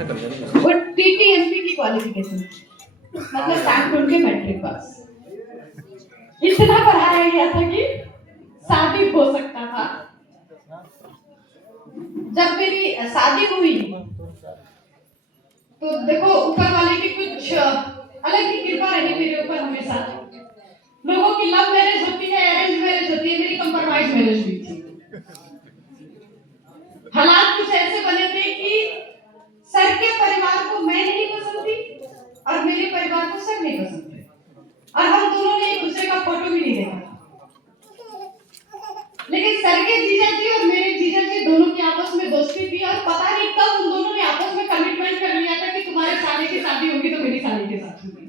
वो टीटीएमपी की क्वालिफिकेशन, मतलब कानपुर के मैट्रिक पास। इतना पढ़ाया गया था कि शादी हो सकता था। जब मेरी शादी हुई तो देखो ऊपर वाले की कुछ अलग ही कृपा रही मेरे ऊपर हमेशा। लोगों की लव मैरिज होती है, अरेंज मैरिज होती है, मेरी कंप्रोमाइज मैरिज हुई थी। हालात कुछ ऐसे बने थे कि सर के परिवार को मैं नहीं पसंद थी और मेरे परिवार को सर नहीं पसंद थे, और हम दोनों ने एक दूसरे का फोटो भी नहीं देखा। लेकिन सर के जीजा जी और मेरे जीजा जी दोनों की आपस में दोस्ती थी, और पता नहीं कब उन दोनों ने आपस में कमिटमेंट कर लिया था कि तुम्हारे साले की शादी होगी तो मेरी साली के साथ होगी।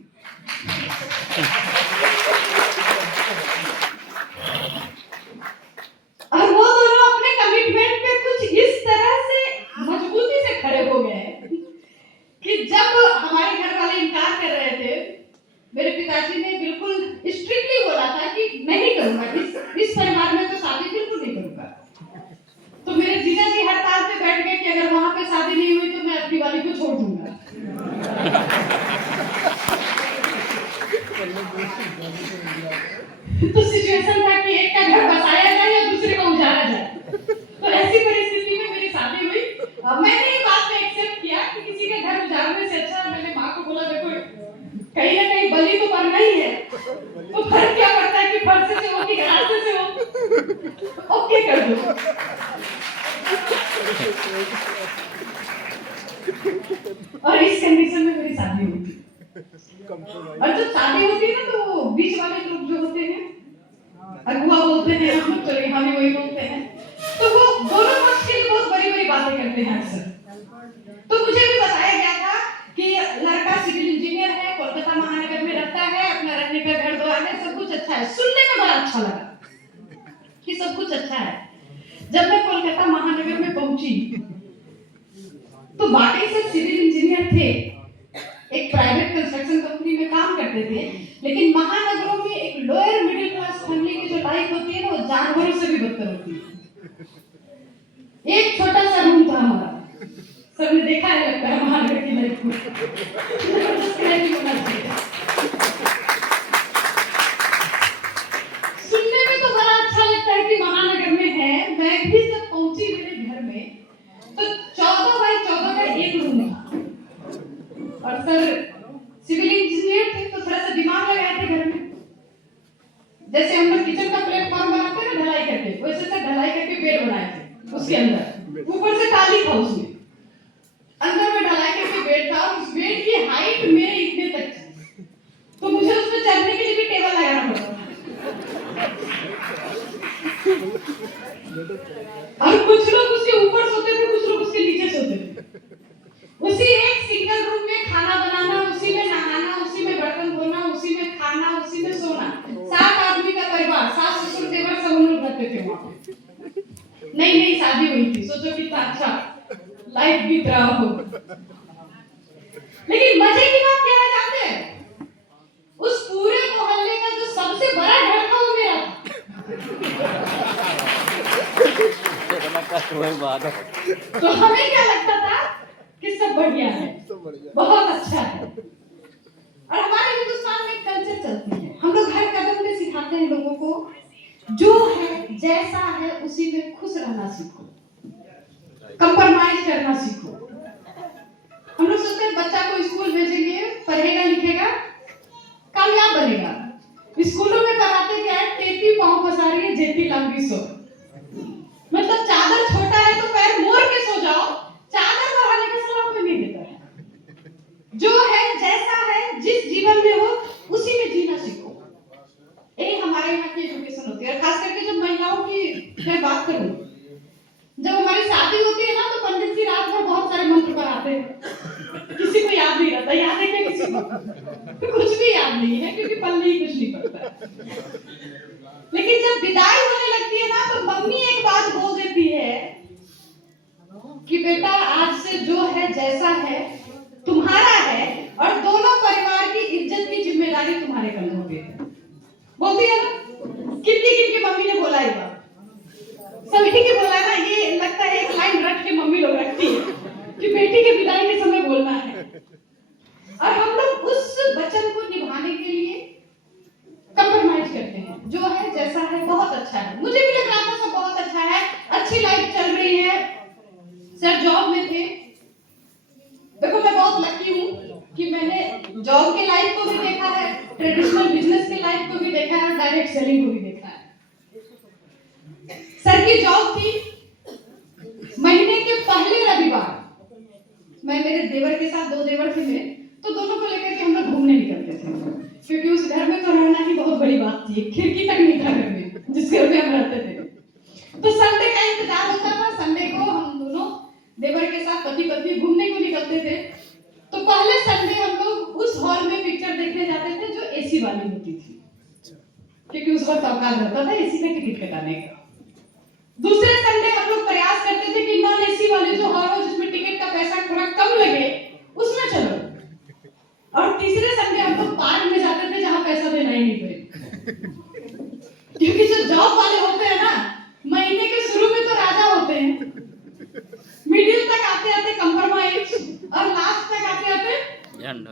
और वो दोनों अपने कमिटमेंट पे कुछ इस तरह से मजबूती से खड़े हो गए कि जब हमारे घर वाले इनकार कर रहे थे, मेरे पिताजी ने बिल्कुल स्ट्रिक्टली बोला था कि नहीं करूंगा, इस परिवार में तो शादी बिल्कुल नहीं करूंगा। तो मेरे जीजा जी हड़ताल पे बैठ गए कि अगर वहां पे शादी नहीं हुई तो मैं अपनी वाली को छोड़ दूंगा। तो सिचुएशन था कि एक का घर बसाया जाए या दूसरे को उजाड़ा जाए। तो ऐसी परिस्थिति में मेरी शादी हुई। मैंने ये बात में एक्सेप्ट किया कि किसी का घर उजाड़ने से अच्छा है। मैंने माँ को बोला देखो कहीं ना कहीं बलि तो मरना ही है, तो फर्क क्या पड़ता है कि फर्श से हो कि रास्ते से हो, ओके कर दो। और इस कंडीशन में मेरी शादी हुई थी। और जब शादी होती है ना तो बीच वाले लोग जो होते हैं अगुआ बोलते हैं, हम लोग चलो यहाँ भी वही बोलते हैं, तो वो दोनों पक्ष के लिए बहुत बड़ी बड़ी बातें करते हैं अक्सर। तो मुझे भी बताया गया था कि लड़का सिविल इंजीनियर है, कोलकाता महानगर में रहता है, अपना रहने का घर द्वार है, सब कुछ अच्छा है। सुनने में बड़ा अच्छा लगा कि सब कुछ अच्छा है। जब मैं कोलकाता महानगर में पहुंची तो बाकी सब सिविल इंजीनियर थे, एक प्राइवेट कंस्ट्रक्शन कंपनी में काम करते थे, लेकिन महानगरों में एक लोअर मिडिल क्लास फैमिली की जो लाइफ होती है ना, वो जानवरों से भी बदतर होती है। एक छोटा सा रूम था हमारा, सबने देखा है लगता है महानगर की लाइफ को। सुनने में तो बड़ा अच्छा लगता है कि महानगर में है। मैं भी जब पहुंची मेरे घर में तो 14 बाय 14 का एक रूम था, और सर सिविल इंजीनियर थे तो थोड़ा सा दिमाग लगाए थे घर में। जैसे हम लोग किचन का प्लेटफॉर्म बनाते हैं ना ढलाई करके, वैसे सर ढलाई करके बेड बनाए थे। उसके अंदर ऊपर से टाली था, उसमें अंदर में ढलाई करके बेड था, और उस बेड की हाइट मेरे इतने तक थी, तो मुझे उसमें चढ़ने के लिए भी टेबल लगाना पड़ता था। और कुछ लोग उसके ऊपर सोते थे, कुछ लोग उसके नीचे सोते थे। उसी एक सिंगल रूम में खाना बनाना, उसी में नहाना, उसी में बर्तन धोना, उसी में खाना, उसी में सोना। 7 आदमी का परिवार, सास ससुर देवर सब हम लोग रहते थे वहां पे। नई शादी हुई थी, सोचो कितना अच्छा लाइफ बीत रहा हो। लेकिन मजे की बात क्या है जानते हैं? उस पूरे मोहल्ले का जो सबसे बड़ा घर था वो मेरा था। तो हमें क्या लगता था कि सब बढ़िया है, बहुत अच्छा है। और हमारे हिंदुस्तान में कल्चर चलती है, हम लोग हर कदम पे सिखाते हैं लोगों को जो है जैसा है उसी में खुश रहना सीखो, कंप्रोमाइज करना सीखो। हम लोग सोचते हैं बच्चा को स्कूल भेजेंगे, पढ़ेगा लिखेगा कामयाब बनेगा। स्कूलों में कराते क्या है, टेपी पांव पसारी है जेती लंबी सो, मतलब चादर छोटा है तो पैर मोड़ के सो जाओ, चादर बढ़ाने का सलाह कोई नहीं देता है। जो है जैसा है, जिस जीवन में हो उसी में जीना सीखो। ये हमारे यहाँ की एजुकेशन होती है। खास करके जब महिलाओं की मैं बात करूं, जब हमारी शादी होती है ना तो पंडित जी रात भर बहुत सारे मंत्र पढ़ाते हैं, किसी को याद नहीं रहता। याद है क्या किसी को? कुछ भी याद नहीं है, क्योंकि पल्ले ही कुछ नहीं पड़ता। लेकिन जब विदाई होने लगती है ना तो मम्मी एक बात बोल देती है कि बेटा आज से जो है जैसा है तुम्हारा है, और दोनों परिवार की इज्जत की जिम्मेदारी तुम्हारे कंधों पे है। बोलती है ना? कितनी मम्मी ने बोला ये बात, सभी के बोला ना। ये लगता है एक लाइन रट के मम्मी लोग रखती है कि बेटी के विदाई के समय बोलना है। और हम लोग उस वचन को निभाने के लिए कंप्रोमाइज करते हैं। जो है जैसा है बहुत अच्छा है, मुझे भी लग रहा था सब बहुत अच्छा है, अच्छी लाइफ चल रही है, सर जॉब में थे। देखो मैं बहुत लकी हूँ कि मैंने जॉब के लाइफ को भी देखा है, ट्रेडिशनल बिजनेस के लाइफ को भी देखा है, डायरेक्ट सेलिंग को भी देखा है। सर की जॉब थी, महीने के पहले रविवार मैं मेरे देवर के साथ, 2 देवर थे मेरे, तो दोनों को लेकर के हम लोग घूमने निकलते थे, क्योंकि उस घर में तो रहना ही बहुत बड़ी बात थी, खिड़की तक नहीं था घर में, जिस घर में हम रहते थे। तो संडे का इंतजार होता था, संडे को हम दोनों देवर के साथ पति पत्नी घूमने को निकलते थे। तो पहले संडे हम लोग उस हॉल में पिक्चर देखने जाते थे जो एसी वाली होती थी, क्योंकि उस वक्त औकात रहता था एसी में टिकट कटाने का। दूसरे संडे हम लोग प्रयास करते थे कि नॉन एसी वाले जो हॉल हो जिसमें टिकट का पैसा थोड़ा कम लगे उसमें चलो। और तीसरे संडे हम लोग पार्क में जाते थे जहां पैसा देना ही नहीं पड़े, क्योंकि जो जॉब वाले होते हैं ना, महीने के शुरू में तो राजा होते हैं, मिडिल तक आते आते कंप्रोमाइज, और लास्ट तक आते आते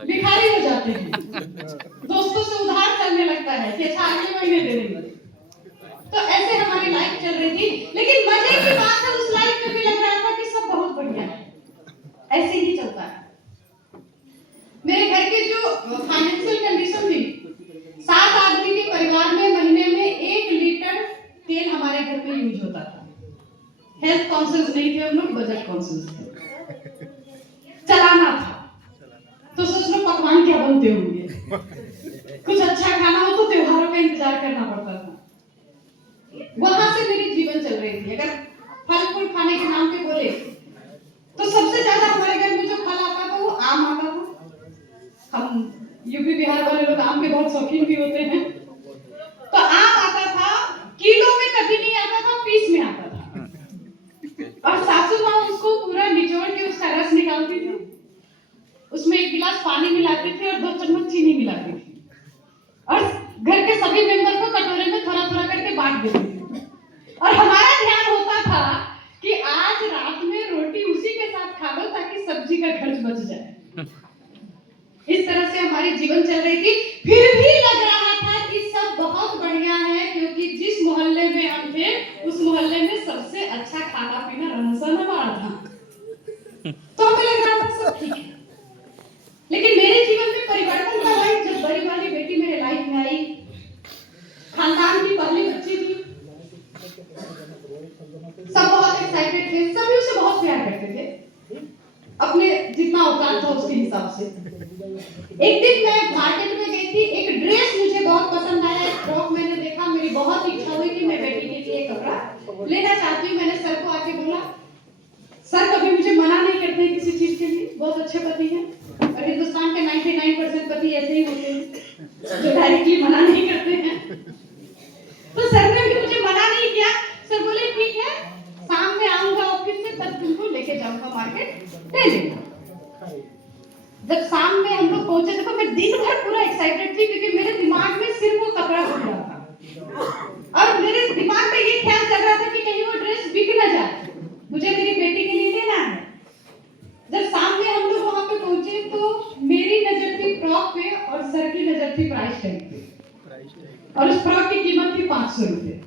भिखारी हो जाते हैं। दोस्तों से उधार चलने लगता है कि अच्छा अगले महीने दे देंगे। तो ऐसे हमारी लाइफ चल रही थी, लेकिन मजे की बात है उस लाइफ में भी लग रहा था कि सब बहुत बढ़िया है, ऐसे ही चलता है। मेरे घर के जो फाइनेंशियल कंडीशन थी, 7 आदमी के परिवार में महीने में 1 लीटर तेल हमारे घर में यूज होता था। हेल्थ कॉन्शियस नहीं थे हम लोग, बजट कॉन्शियस थे, चलाना था। तो सोच लो पकवान क्या बनते होंगे, कुछ अच्छा खाना हो तो त्योहारों का इंतजार करना पड़ता था। वहां से मेरी जीवन चल रही थी। अगर फल फूल खाने के नाम पे बोले तो सबसे ज्यादा हमारे घर में जो फल आता था वो आम आता था। हम यूपी बिहार वाले लोग आम के बहुत शौकीन भी होते हैं। तो आम आता था, किलो में कभी नहीं आता था, पीस में आता था। और सासू माँ उसको पूरा निचोड़ के उसका रस निकालती थी, उसमें 1 गिलास पानी मिलाती थी और 2 चम्मच चीनी मिलाती थी, और घर के सभी मेंबर को कटोरे में थोड़ा थोड़ा करके बांट देती थी। और हमारा ध्यान होता था कि आज रात में रोटी उसी के साथ खा लो ताकि सब्जी का खर्च बच जाए। इस तरह से हमारी जीवन चल रही थी। फिर भी लग रहा था कि सब बहुत बढ़िया है, क्योंकि जिस मोहल्ले में हम थे उस मोहल्ले में सबसे अच्छा खाना पीना रहन सहन हमारा था। तो हमें लग रहा था सब ठीक है। लेकिन मेरे जीवन में परिवर्तन का लाइफ जब बड़ी वाली बेटी मेरे लाइफ में आई, खानदान की पहली बच्ची थी, सब बहुत एक्साइटेड थे, सभी उसे बहुत प्यार करते थे, अपने जितना औकात था उसके हिसाब से। एक दिन मैं मार्केट में गई थी, एक ड्रेस मुझे बहुत पसंद आया, एक फ्रॉक मैंने देखा, मेरी बहुत इच्छा हुई कि मैं बेटी के लिए कपड़ा लेना चाहती हूँ। मैंने सर को आके बोला, सर कभी मुझे मना नहीं करते किसी चीज के लिए, बहुत अच्छे पति हैं, और हिंदुस्तान के 99% पति ऐसे ही होते हैं जो डायरेक्टली मना नहीं करते हैं। तो सर ने भी मुझे मना नहीं किया। सर बोले ठीक है, शाम में आऊंगा ऑफिस से, तब तुमको लेके जाऊंगा मार्केट, ले लेना। जब शाम में हम लोग पहुंचे तो मैं दिन भर पूरा एक्साइटेड थी, क्योंकि मेरे दिमाग में सिर्फ वो कपड़ा घूम रहा था, और मेरे दिमाग में ये ख्याल चल रहा था कि कहीं वो ड्रेस बिक न जाए, मुझे मेरी बेटी के लिए लेना है। जब शाम में हम लोग वहां पे पहुंचे तो मेरी नजर थी फ्रॉक पे और सर की नजर थी प्राइस टैग पे, और उस फ्रॉक की कीमत थी 500 रुपए।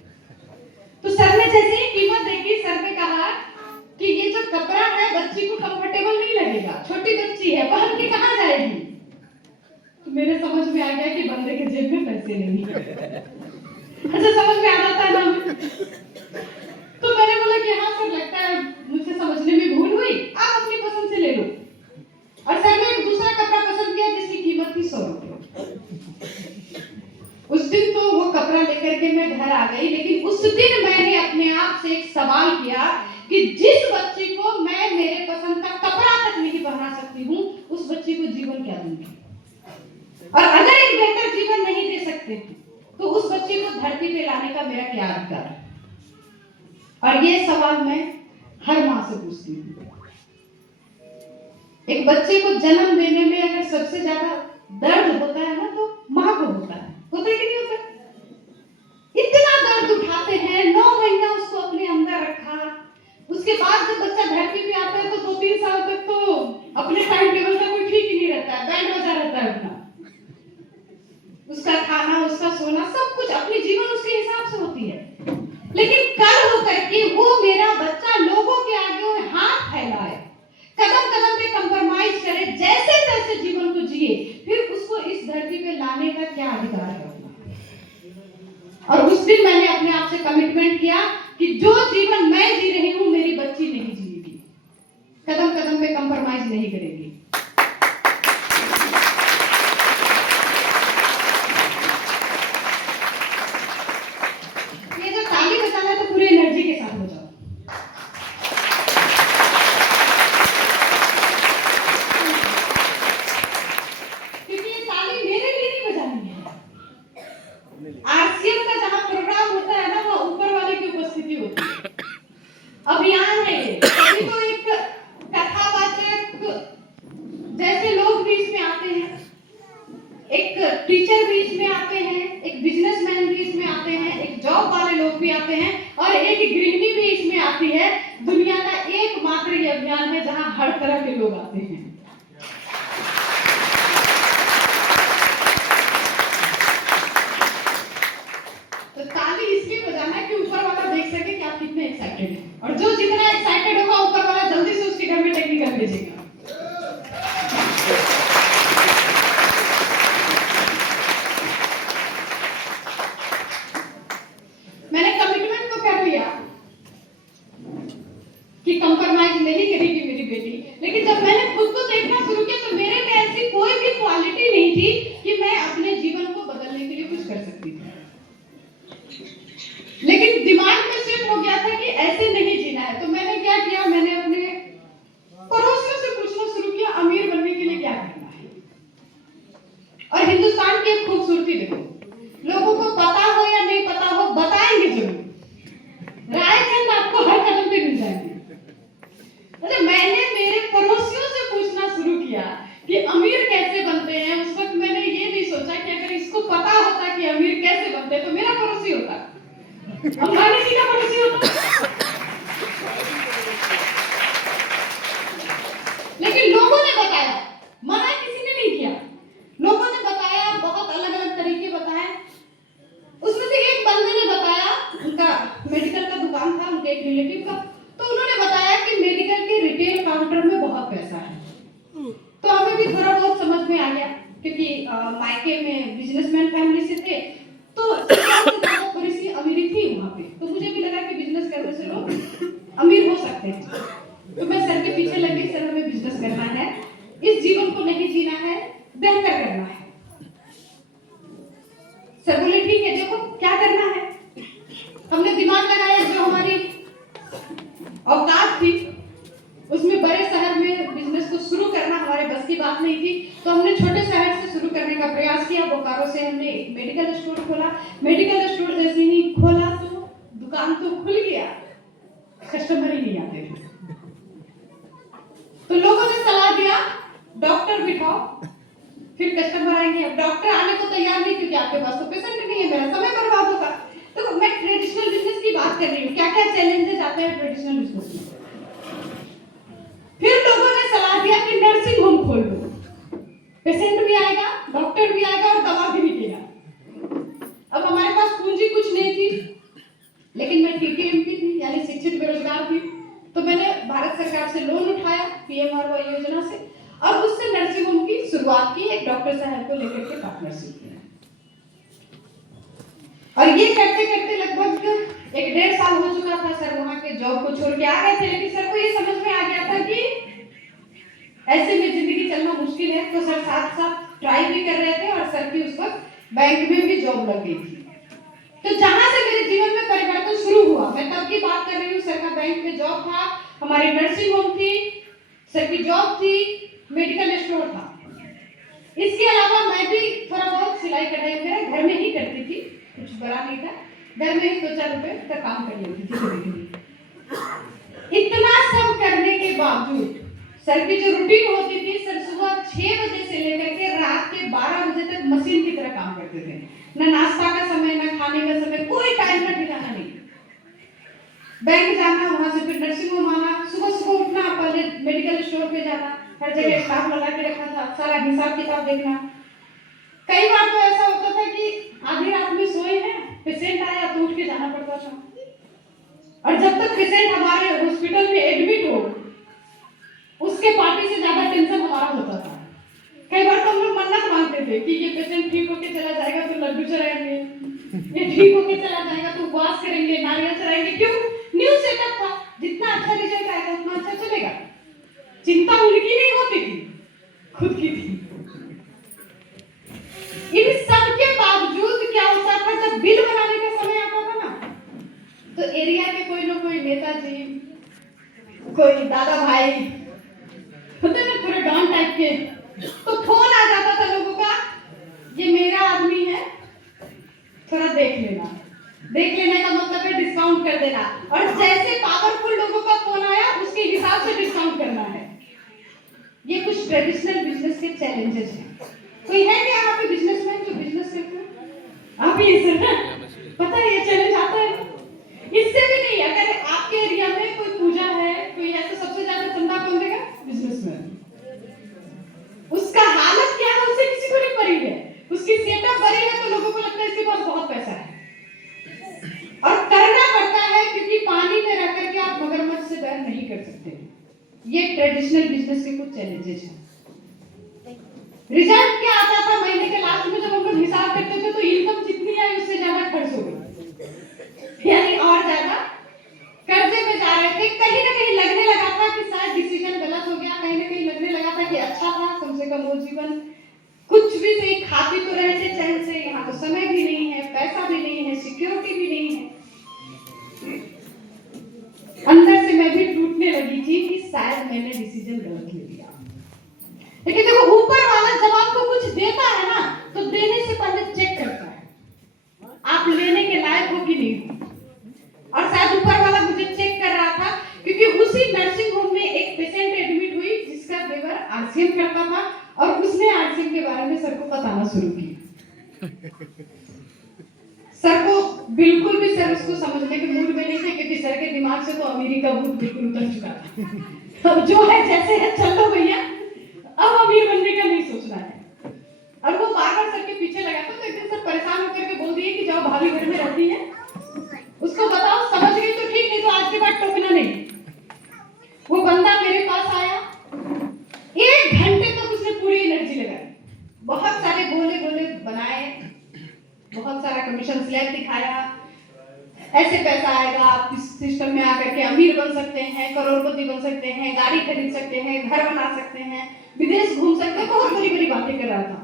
तो सर ने जैसे ही कीमत देखी, सर ने कहा कि ये जो कपड़ा है बच्ची को कंफर्टेबल नहीं लगेगा, छोटी बच्ची है, पहन के कहां जाएगी। तो मेरे समझ में आ गया कि बंदे के जेब में पैसे नहीं है। अच्छा समझ में आ जाता है ना। तो मैंने बोला कि हाँ सर, लगता है मुझसे समझने में भूल हुई, आप अपनी पसंद से ले लो। और सर ने एक दूसरा कपड़ा पसंद किया जिसकी कीमत थी 100 रुपए। उस दिन तो वो कपड़ा लेकर के मैं घर आ गई, लेकिन उस दिन मैंने अपने आप से एक सवाल किया कि जिस बच्ची को मैं मेरे पसंद का कपड़ा तक नहीं पहना सकती हूँ, उस बच्ची को जीवन क्या दूंगी। और अगर एक बेहतर जीवन नहीं दे सकते तो उस बच्ची को धरती पे लाने का मेरा क्या अधिकार है। और ये सवाल मैं हर माँ से पूछती हूँ। एक बच्चे को जन्म देने में अगर सबसे ज्यादा दर्द होता है ना, तो माँ को होता है कि नहीं होता। इतना दर्द उठाते हैं, 9 महीना उसको अपने अंदर रखा, उसके बाद जब बच्चा धरती पे आता है तो 2-3 साल तक तो अपने टाइम टेबल सोना सब कुछ अपनी जीवन उसके हिसाब से होती है, लेकिन कल होकर के वो मेरा बच्चा लोगों के आगे हाथ फैलाए, कदम कदम पे कंप्रोमाइज करे, जैसे तैसे जीवन को जिए, फिर उसको इस धरती पे लाने का क्या अधिकार है? और उस दिन मैंने अपने आप से कमिटमेंट किया कि जो जीवन मैं जी रही हूं मेरी बच्ची नहीं जिएगी, कदम कदम पे कंप्रोमाइज नहीं करेगी। ये जो ताली बजाना है तो पूरी एनर्जी के साथ बजाओ। क्योंकि ये ताली मेरे लिए नहीं बजानी है। आरसीएम का जहां प्रोग्राम होता है ना, वहां ऊपर वाले की उपस्थिति होती है। अभियान है ये, अभी तो एक कथावाचक जैसे लोग भी इसमें आते हैं, एक टीचर भी इसमें आते हैं, एक बिजनेसमैन भी इसमें आते हैं, एक जॉब वाले लोग भी आते हैं, और एक गृहिणी भी इसमें आती है। दुनिया का एकमात्र ये अभियान है जहां हर तरह के लोग आते हैं। तो ताली इसलिए बजाना है कि ऊपर वाला देख सके कि आप कितने एक्साइटेड हैं, और जो जितना एक्साइटेड होगा ऊपर वाला जल्दी से उसके घर में टेक्निकल भेजेगा। मैंने कमिटमेंट तो कर लिया कि कंप्रोमाइज नहीं करेगी मेरी बेटी, लेकिन जब मैंने खुद को देखना शुरू किया तो मेरे में ऐसी कोई भी क्वालिटी नहीं थी कि मैं अपने जीवन को बदलने के लिए कुछ कर सकती थी। लेकिन दिमाग में सेट हो गया था कि ऐसे नहीं जीना है। तो मैंने क्या किया, मैंने अपने पड़ोसियों से पूछना शुरू किया अमीर बनने के लिए क्या करना है। और हिंदुस्तान की एक खूबसूरती देखो, लोगों को पता हो या नहीं पता हो बताएंगे जरूर, रायचंद आपको हर कदम पे मिल जाएंगे। अच्छा, मैंने मेरे पड़ोसियों से पूछना शुरू किया कि अमीर कैसे बनते हैं। उस वक्त मैंने ये नहीं सोचा कि अगर इसको पता होता कि अमीर कैसे बनते हैं तो मेरा पड़ोसी होता, अंबानी जी का पड़ोसी होता। लेकिन लोगों ने बताया, मना किसी ने नहीं किया, लोगों ने बताया, बहुत अलग अलग तरीके बताए। उसमें से एक बंदे ने बताया, उनका मेडिकल का दुकान था, उनके एक रिलेटिव का, तो उन्होंने बताया कि मेडिकल के रिटेल काउंटर में बहुत पैसा है। तो हमें भी थोड़ा बहुत समझ में आ गया, क्योंकि मायके में बिजनेसमैन फैमिली से थे, तो थोड़ी सी अमीरी थी वहाँ पे। तो मुझे भी लगा कि बिजनेस करने से लोग अमीर हो सकते हैं। तो मैं सर के पीछे लगी, सर हमें बिजनेस करना है, इस जीवन को नहीं जीना है, बेहतर करना है। सर बोले ठीक है, देखो क्या करना है। हमने दिमाग लगाया, जो हमारी औकात थी उसमें बड़े शहर में बिजनेस को शुरू करना हमारे बस की बात नहीं थी, तो हमने छोटे शहर से शुरू करने का प्रयास किया। बोकारो से हमने एक मेडिकल स्टोर खोला। मेडिकल स्टोर जैसे ही खोला तो दुकान तो खुल गया, कस्टमर ही नहीं आते थे। तो लोगों ने सलाह दिया डॉक्टर बिठाओ, फिर कस्टमर आएंगे। अब डॉक्टर आने को तैयार नहीं, क्योंकि आपके पास तो पेशेंट नहीं है, मेरा समय बर्बाद होगा। तो मैं ट्रेडिशनल बिजनेस की बात कर रही हूँ, क्या क्या चैलेंजेस आते हैं ट्रेडिशनल बिजनेस में। फिर लोगों ने सलाह दिया कि नर्सिंग होम खोल लो, पेशेंट भी आएगा, डॉक्टर भी आएगा और दवा भी मिलेगा। अब हमारे पास पूंजी कुछ नहीं थी, लेकिन मैं टीटीएमपी थी, यानी शिक्षित बेरोजगार थी। तो मैंने भारत सरकार से लोन उठाया पीएमआरवाई योजना से, और उससे नर्सिंग होम की शुरुआत की, एक डॉक्टर साहब को लेकर के पार्टनरशिप की। और ये करते करते लगभग 1.5 साल हो चुका था। सर वहाँ के जॉब को छोड़ के आ गए थे, लेकिन सर को ये समझ में आ गया था कि ऐसे में जिंदगी चलना मुश्किल है। तो सर साथ साथ ट्राई भी कर रहे थे, और सर की उस वक्त बैंक में भी जॉब लग गई थी। तो जहां से मेरे जीवन में परिवर्तन शुरू हुआ, मैं तब की बात कर रही हूँ, सर का बैंक में जॉब था, हमारी नर्सिंग होम थी, सर की जॉब थी, मेडिकल स्टोर था। इसके अलावा मैं भी थोड़ा बहुत सिलाई कढ़ाई वगैरह घर में ही करती थी, कुछ बड़ा नहीं था, घर में ही 2-4 रुपए का काम कर लेती थी कभी-कभी। इतना सब करने के बावजूद सर की जो रूटीन होती थी, सर सुबह 6 बजे से लेकर के रात के 12 बजे तक मशीन की तरह काम करते थे। ना नाश्ता का समय, ना खाने का समय, कोई टाइम का ठिकाना नहीं। बैंक जाना, वहां से फिर नर्सिंग होम आना, सुबह सुबह उठना, पहले मेडिकल स्टोर पे जाना, हर जगह स्टाफ लगा के रखा था, सारा हिसाब किताब देखना। कई बार तो ऐसा होता था कि कि आधी रात में सोए हैं, पेशेंट आया तो उठ के जाना पड़ता था। और जब तक पेशेंट हमारे हॉस्पिटल में एडमिट हो, उसके पार्टी से ज्यादा टेंशन हमारा होता था। कई बार तो हम लोग मन्नत मांगते थे कि ये पेशेंट ठीक होके चला जाएगा तो लड्डू चढ़ाएंगे, ये ठीक होके चला जाएगा तो उपवास करेंगे, नारियल चढ़ाएंगे। क्यों? न्यू सेटअप था, जितना अच्छा रिजल्ट आएगा उतना अच्छा चलेगा। चिंता उनकी नहीं होती थी, खुद की थी। इन सब के बावजूद क्या होता था, जब बिल बनाने का समय आता था ना, तो एरिया के कोई ना कोई नेताजी, कोई दादा भाई होते ना पूरे डॉन टाइप के, तो फोन आ जाता था लोगों का, ये मेरा आदमी है, थोड़ा देख लेना। देख लेने का मतलब है डिस्काउंट कर देना। और जैसे पावरफुल लोगों का फोन आया, उसके हिसाब से डिस्काउंट करना है। ये कुछ ट्रेडिशनल बिजनेस के चैलेंजेस हैं। कोई है क्या यहाँ पे बिजनेसमैन जो बिजनेस करते हैं? आप ही सर ना? पता है ये चैलेंज आता है। इससे भी नहीं, अगर आपके एरिया में कोई पूजा है, कोई है, तो सबसे ज्यादा चंदा कौन देगा? बिजनेसमैन। उसका हालत क्या है, उससे किसी को नहीं पड़ी है। उसकी सेटअप बड़ी है तो लोगों को लगता है इसके पास बहुत पैसा है। और करना पड़ता है क्योंकि पानी में रह करके आप मगरमच्छ से बैर नहीं कर सकते। ये ट्रेडिशनल बिजनेस के कुछ चैलेंजेस हैं। रिजल्ट क्या आता था महीने के लास्ट में, जब हम लोग हिसाब करते थे तो इनकम जितनी आई उससे ज्यादा खर्च हो गई, यानी और ज्यादा कर्जे में जा रहे थे। कहीं ना कहीं लगने लगा था कि शायद डिसीजन गलत हो गया, कहीं ना कहीं लगने लगा था कि अच्छा था कम से कम वो जीवन कुछ भी सही, खाती तो रहे थे चैन से, यहाँ तो समय भी नहीं है, पैसा भी नहीं है, सिक्योरिटी भी नहीं है। अंदर से मैं भी टूटने लगी थी कि शायद मैंने डिसीजन गलत ले लिया। लेकिन देखो, ऊपर वाला जब आपको कुछ देता है ना, तो देने से पहले चेक करता है आप लेने के लायक हो कि नहीं। और शायद ऊपर वाला मुझे चेक कर रहा था, क्योंकि उसी नर्सिंग होम में एक पेशेंट एडमिट हुई जिसका देवर आरसीएम करता था, और उसने आरसीएम के बारे में सर को बताना शुरू किया। सर को बिल्कुल भी सर उसको समझने के मूड में नहीं थे, क्योंकि सर के दिमाग से तो अमीरी का भूत बिल्कुल उतर चुका था। अब जो है जैसे है चल लो भैया, अब अमीर बनने का नहीं सोचना है। और वो बार-बार सर के पीछे लगा था। तो एक दिन सर परेशान होकर के बोल दिए कि जाओ भाभी घर में रहती है, उसको बताओ, समझ गई तो ठीक, नहीं तो आज के बाद टोकना नहीं। वो बंदा मेरे पास आया, 1 घंटे तक उसने पूरी एनर्जी लगाई, बहुत सारे गोले गोले बनाए, बहुत सारा कमीशन स्लैब दिखाया, ऐसे पैसा आएगा, आप इस सिस्टम में आकर के अमीर बन सकते हैं, करोड़पति बन सकते हैं, गाड़ी खरीद सकते हैं, घर बना सकते हैं, विदेश घूम सकते हैं, बहुत बड़ी बड़ी बातें कर रहा था।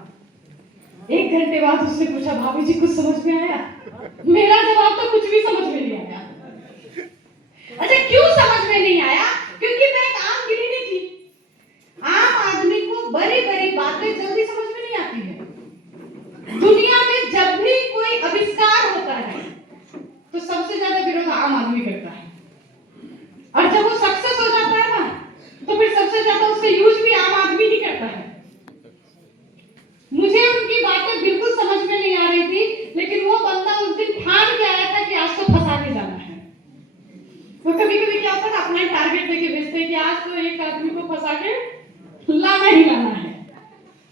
1 घंटे बाद उसने पूछा, भाभी जी कुछ समझ में आया? मेरा जवाब तो कुछ भी समझ में नहीं आया। अच्छा, क्यों समझ में नहीं आया? क्योंकि मैं एक आम गृहिणी थी। आम आदमी को बड़ी बड़ी बातें जल्दी समझ में नहीं आती है। दुनिया में जब भी कोई आविष्कार होता है तो सबसे ज्यादा विरोध आम आदमी करता है, और जब वो सक्सेस हो जाता है ना, तो फिर सबसे ज्यादा उसका यूज भी आम आदमी ही करता है। मुझे उनकी बातें बिल्कुल समझ में नहीं आ रही थी, लेकिन वो बंदा उस दिन ठान के आया था कि आज तो फंसा के जाना है। वो कभी कभी क्या होता है ना, अपना टारगेट लेके भेजते कि आज तो एक आदमी को फंसा के लाना ही लाना है।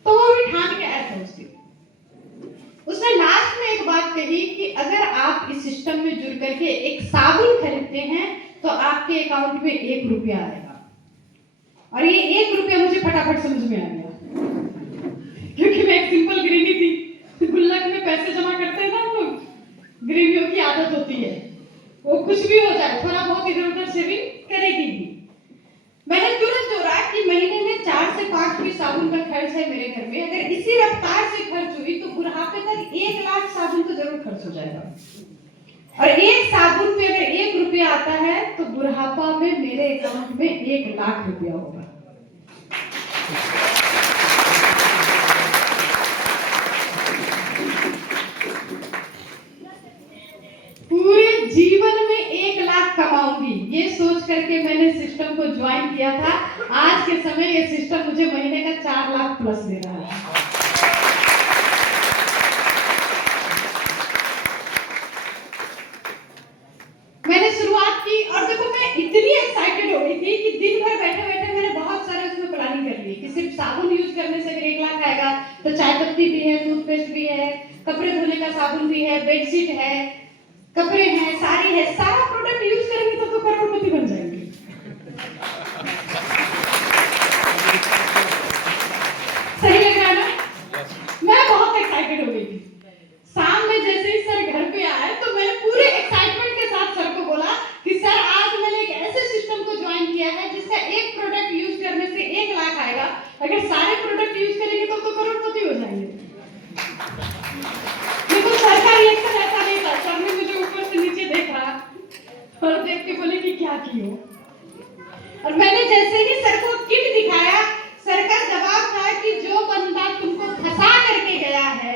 तो वो भी ठान के आया था उस दिन। उसने लास्ट में एक बात कही कि अगर आप इस सिस्टम में जुड़ करके एक साबुन खरीदते हैं तो आपके अकाउंट में 1 रुपया आएगा। और ये 1 रुपया मुझे फटाफट समझ में आ गया, क्योंकि मैं एक सिंपल गृहिणी थी। गुल्लक में पैसे जमा करते हैं ना हम लोग, गृहिणियों की आदत होती है, वो कुछ भी हो जाए थोड़ा बहुत इधर उधर सेविंग करेगी भी। मैंने तुरंत जोड़ा कि महीने में 4 से 5 की साबुन का खर्च है मेरे घर में, अगर इसी रफ्तार से खर्च हुई तो बुढ़ापे तक 1 लाख साबुन तो जरूर खर्च हो जाएगा। और एक साबुन पे अगर 1 रुपया आता है तो बुढ़ापा में मेरे अकाउंट में 1 लाख रुपया होगा। पूरे जीवन में 1 लाख कमाऊंगी, ये सोच करके मैंने सिस्टम को ज्वाइन किया था। आज के समय ये सिस्टम मुझे महीने का 4 लाख प्लस दे रहा है। मैंने शुरुआत की और देखो मैं इतनी एक्साइटेड हो गई थी कि दिन भर बैठे बैठे मैंने बहुत सारे उसमें प्लानिंग कर ली कि सिर्फ साबुन यूज करने से अगर 1 लाख आएगा तो चाय पत्ती भी है, टूथपेस्ट भी है, कपड़े धोने का साबुन भी है, बेडशीट है, कपड़े हैं, साड़ी है, सारा प्रोडक्ट यूज करेंगे तो करोड़पति बन जाएंगे। सही लग रहा है ना? मैं बहुत एक्साइटेड हो गई थी। शाम में जैसे ही सर घर पे आए तो मैंने पूरे एक्साइटमेंट के साथ सर को बोला कि सर आज मैंने एक ऐसे सिस्टम को ज्वाइन किया है जिसका एक प्रोडक्ट यूज करने से 1 लाख आएगा। अगर सारे प्रोडक्ट यूज करेंगे तो करोड़पति हो जाएंगे। लेकिन सर का रिएक्शन ऐसा नहीं था। सर ने मुझे ऊपर से नीचे देखा और देख के बोले कि क्या की हो। और मैंने जैसे ही सर को किट दिखाया, सर का जवाब था कि जो बंदा तुमको फंसा करके गया है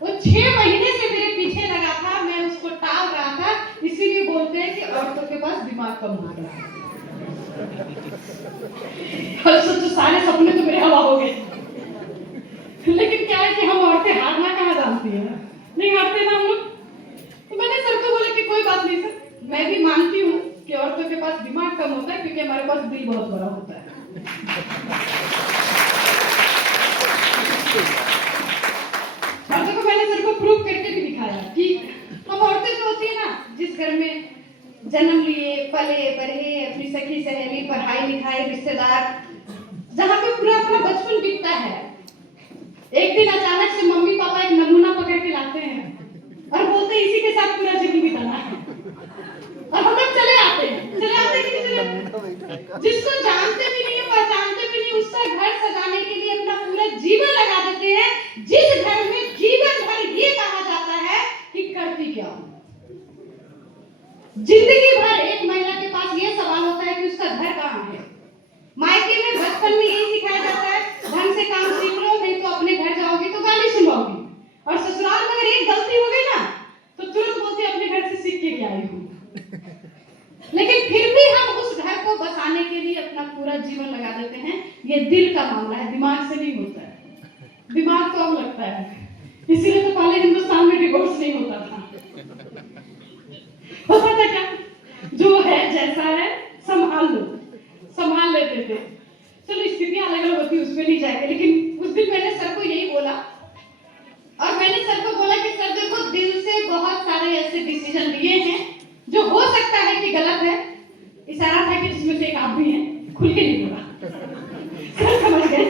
वो 6 महीने से मेरे पीछे लगा था, मैं उसको टाल रहा था। इसीलिए बोलते हैं कि औरतों के पास दिमाग कम होता है। और सोचो सारे सपने तो मेरे हवा हो गए। लेकिन क्या है कि हम औरतें हारना कहाँ जानती है, नहीं हारते ना हम लोग। तो मैंने सर को बोला कि कोई बात नहीं सर, मैं भी मानती हूँ कि औरतों के पास दिमाग कम होता है क्योंकि हमारे पास दिल बहुत बड़ा होता है। और देखो मैंने सर को प्रूव करके भी दिखाया कि हम औरतें जो होती है ना, जिस घर में जन्म लिए, पले बढ़े, अपनी सखी सहेली, पढ़ाई लिखाई, रिश्तेदार, जहाँ पे पूरा अपना बचपन बीतता है, एक दिन अचानक से मम्मी पापा एक नमूना पकड़ के लाते हैं और बोलते हैं इसी के साथ पूरा जीवन बिताना है। और हम लोग चले आते हैं कि नहीं चले आते? जिसको जानते भी नहीं है, पहचानते भी नहीं, उसका घर सजाने के लिए अपना पूरा जीवन लगा देते हैं, जिस घर में जीवन भर ये कहा जाता है कि करती क्या हूं। जिंदगी भर एक महिला के पास ये सवाल होता है कि उसका घर कहाँ है। मायके में बचपन में यही सिखाया जाता है, ढंग से काम सीख लो, नहीं तो अपने घर जाओगी तो गाली सुनवाओगी। और ससुराल में अगर एक गलती हो गई ना तो तुरंत बोलती अपने घर से सीख के आई हूँ। लेकिन फिर भी हम उस घर को बसाने के लिए अपना पूरा जीवन लगा देते हैं। ये दिल का मामला है, दिमाग से नहीं होता है। दिमाग तो अब लगता है, इसीलिए तो पहले हिंदुस्तान में डिवोर्स नहीं होता था। पता था क्या, जो है जैसा है संभाल लो, संभाल लेते थे। चलो स्थितियां अलग अलग होती, उसमें नहीं जाएंगे। लेकिन उस दिन मैंने सर को यही बोला और मैंने सर को बोला कि सर देखो, दिल से बहुत सारे ऐसे डिसीजन लिए हैं जो हो सकता है कि गलत है। इशारा था कि जिसमें से एक आप भी हैं, खुल के नहीं बोला। सर समझ गए।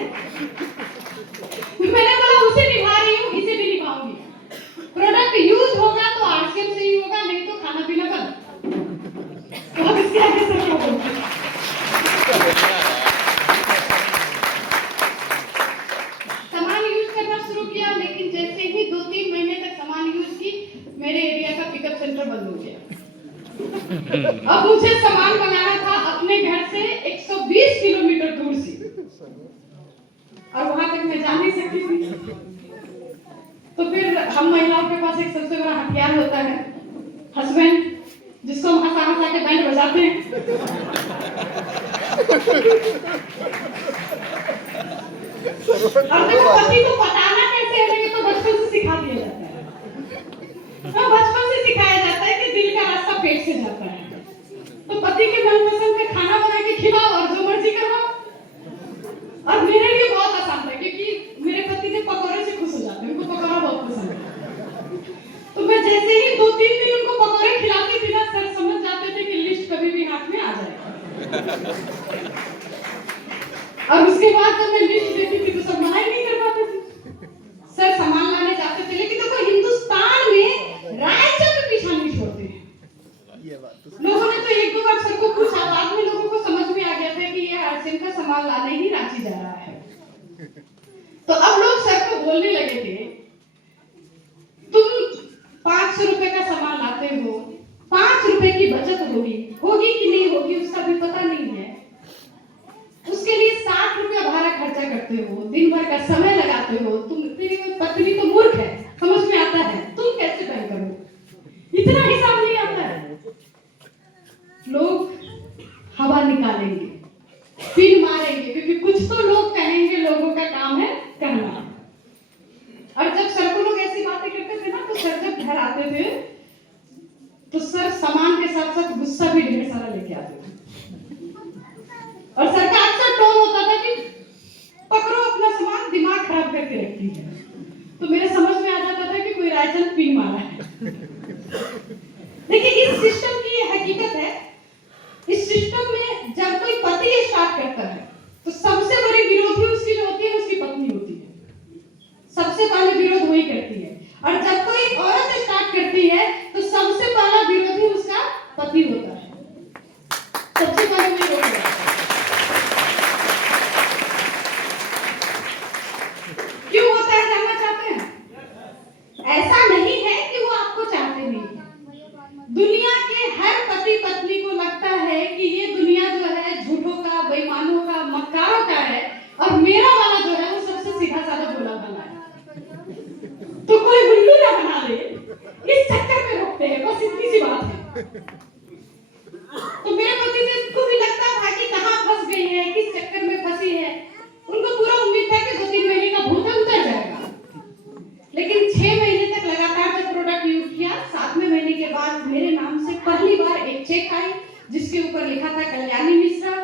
मैंने बोला उसे निभा रही हूँ, इसे भी निभाऊंगी। प्रोडक्ट यूज होगा तो आरसीएम से ही होगा, नहीं तो खाना पीना बंद। तो अब इसके आगे सर क्या बोलते हैं? सामान यूज करना शुरू किया, लेकिन जैसे ही 2-3 महीने तक सामान यूज की, मेरे एरिया का पिकअप सेंटर बंद हो गया। अब मुझे सामान मंगाना था अपने घर से 120 किलोमीटर दूर से, और वहां तक मैं जा नहीं सकती थी। तो फिर हम महिलाओं के पास एक सबसे बड़ा हथियार होता है, हस्बैंड, जिसको हम हंसा हंसा के बैंड बजाते हैं। और देखो पति को पटाना कैसे है, ये तो बचपन से सिखा दिया जाता है। तो बचपन से सिखाया जाता है कि दिल का रास्ता पेट से जाता है। तो पति के मनपसंद का खाना बना के खिलाओ और जो मर्जी करवाओ। और मेरे लिए बहुत आसान था क्योंकि मेरे पति के पकौड़े से खुश हो जाते हैं, उनको पकौड़ा बहुत पसंद है। तो मैं जैसे ही 2-3 दिन उनको पकौड़े खिलाती थी ना, सर समझ जाते थे कि लिस्ट कभी भी हाथ में आ जाएगा। और उसके बाद जब मैं लिस्ट देती थी तो सब मना ही नहीं कर पाते थे। सर सामान लाने जाते थे, लेकिन देखो हिंदुस्तान में रायचंद पीछा नहीं छोड़ते हैं। लोगों ने तो 1-2 बार सर को पूछा, बाद में लोगों को समझ में आ गया था कि ये रायचंद का सामान लाने ही रांची जा रहा है। तो अब लोग सर को बोलने लगे थे, तुम 500 रुपए का सामान लाते हो, 5 रुपए की बचत होगी कि नहीं होगी उसका भी पता नहीं है। उसके लिए 60 रुपया भाड़ा खर्चा करते हो, दिन भर का समय लगाते हो। तेरी पत्नी तो मूर्ख है, समझ में आता है, तुम कैसे तय करो? इतना हिसाब नहीं आता है। लोग हवा निकालेंगे, पिन मारेंगे, क्योंकि कुछ तो लोग कहेंगे, लोगों का काम है कहना। और जब सर को लोग ऐसी बातें करते थे ना, तो सर जब घर आते थे तो सर सामान के साथ साथ गुस्सा भी ढेर सारा लेके आते थे। और सर का अक्सर टोन होता था कि पकड़ो अपना सामान, दिमाग खराब करके रखती है। तो मेरे समझ में आ जाता था कि कोई राय बाईचांस पिन मारा है। देखिए इस सिस्टम की ये हकीकत है, इस सिस्टम में जब कोई पति स्टार्ट करता है तो सबसे बड़ी विरोधी उसकी जो होती है उसकी पत्नी होती है, सबसे पहले विरोध वही करती है। और जब कोई औरत स्टार्ट करती है तो सबसे पहला विरोधी उसका पति होता है, सबसे पहले वही होता है। क्यों होता है जानना चाहते हैं? ऐसा नहीं है कि वो आपको चाहते नहीं, दुनिया के हर पति पत्नी को लगता है कि ये दुनिया जो है झूठों का, बेईमानों का, मक्कारों का है और मेरा वाला जो है वो सबसे सीधा साधा भोला वाला है, तो कोई उल्लू ना बना ले, इस चक्कर में रोकते हैं, बस इतनी सी बात है। तो मेरे पति देव को भी लगता था कि कहाँ फंस गई है, किस चक्कर में फंसी है। उनको पूरा उम्मीद था कि 2-3 महीने का भूत उतर जाएगा, लेकिन 6 महीने तक लगातार जब प्रोडक्ट यूज किया, 7वें महीने के बाद मेरे नाम से पहली बार एक चेक आई जिसके ऊपर लिखा था कल्याणी मिश्रा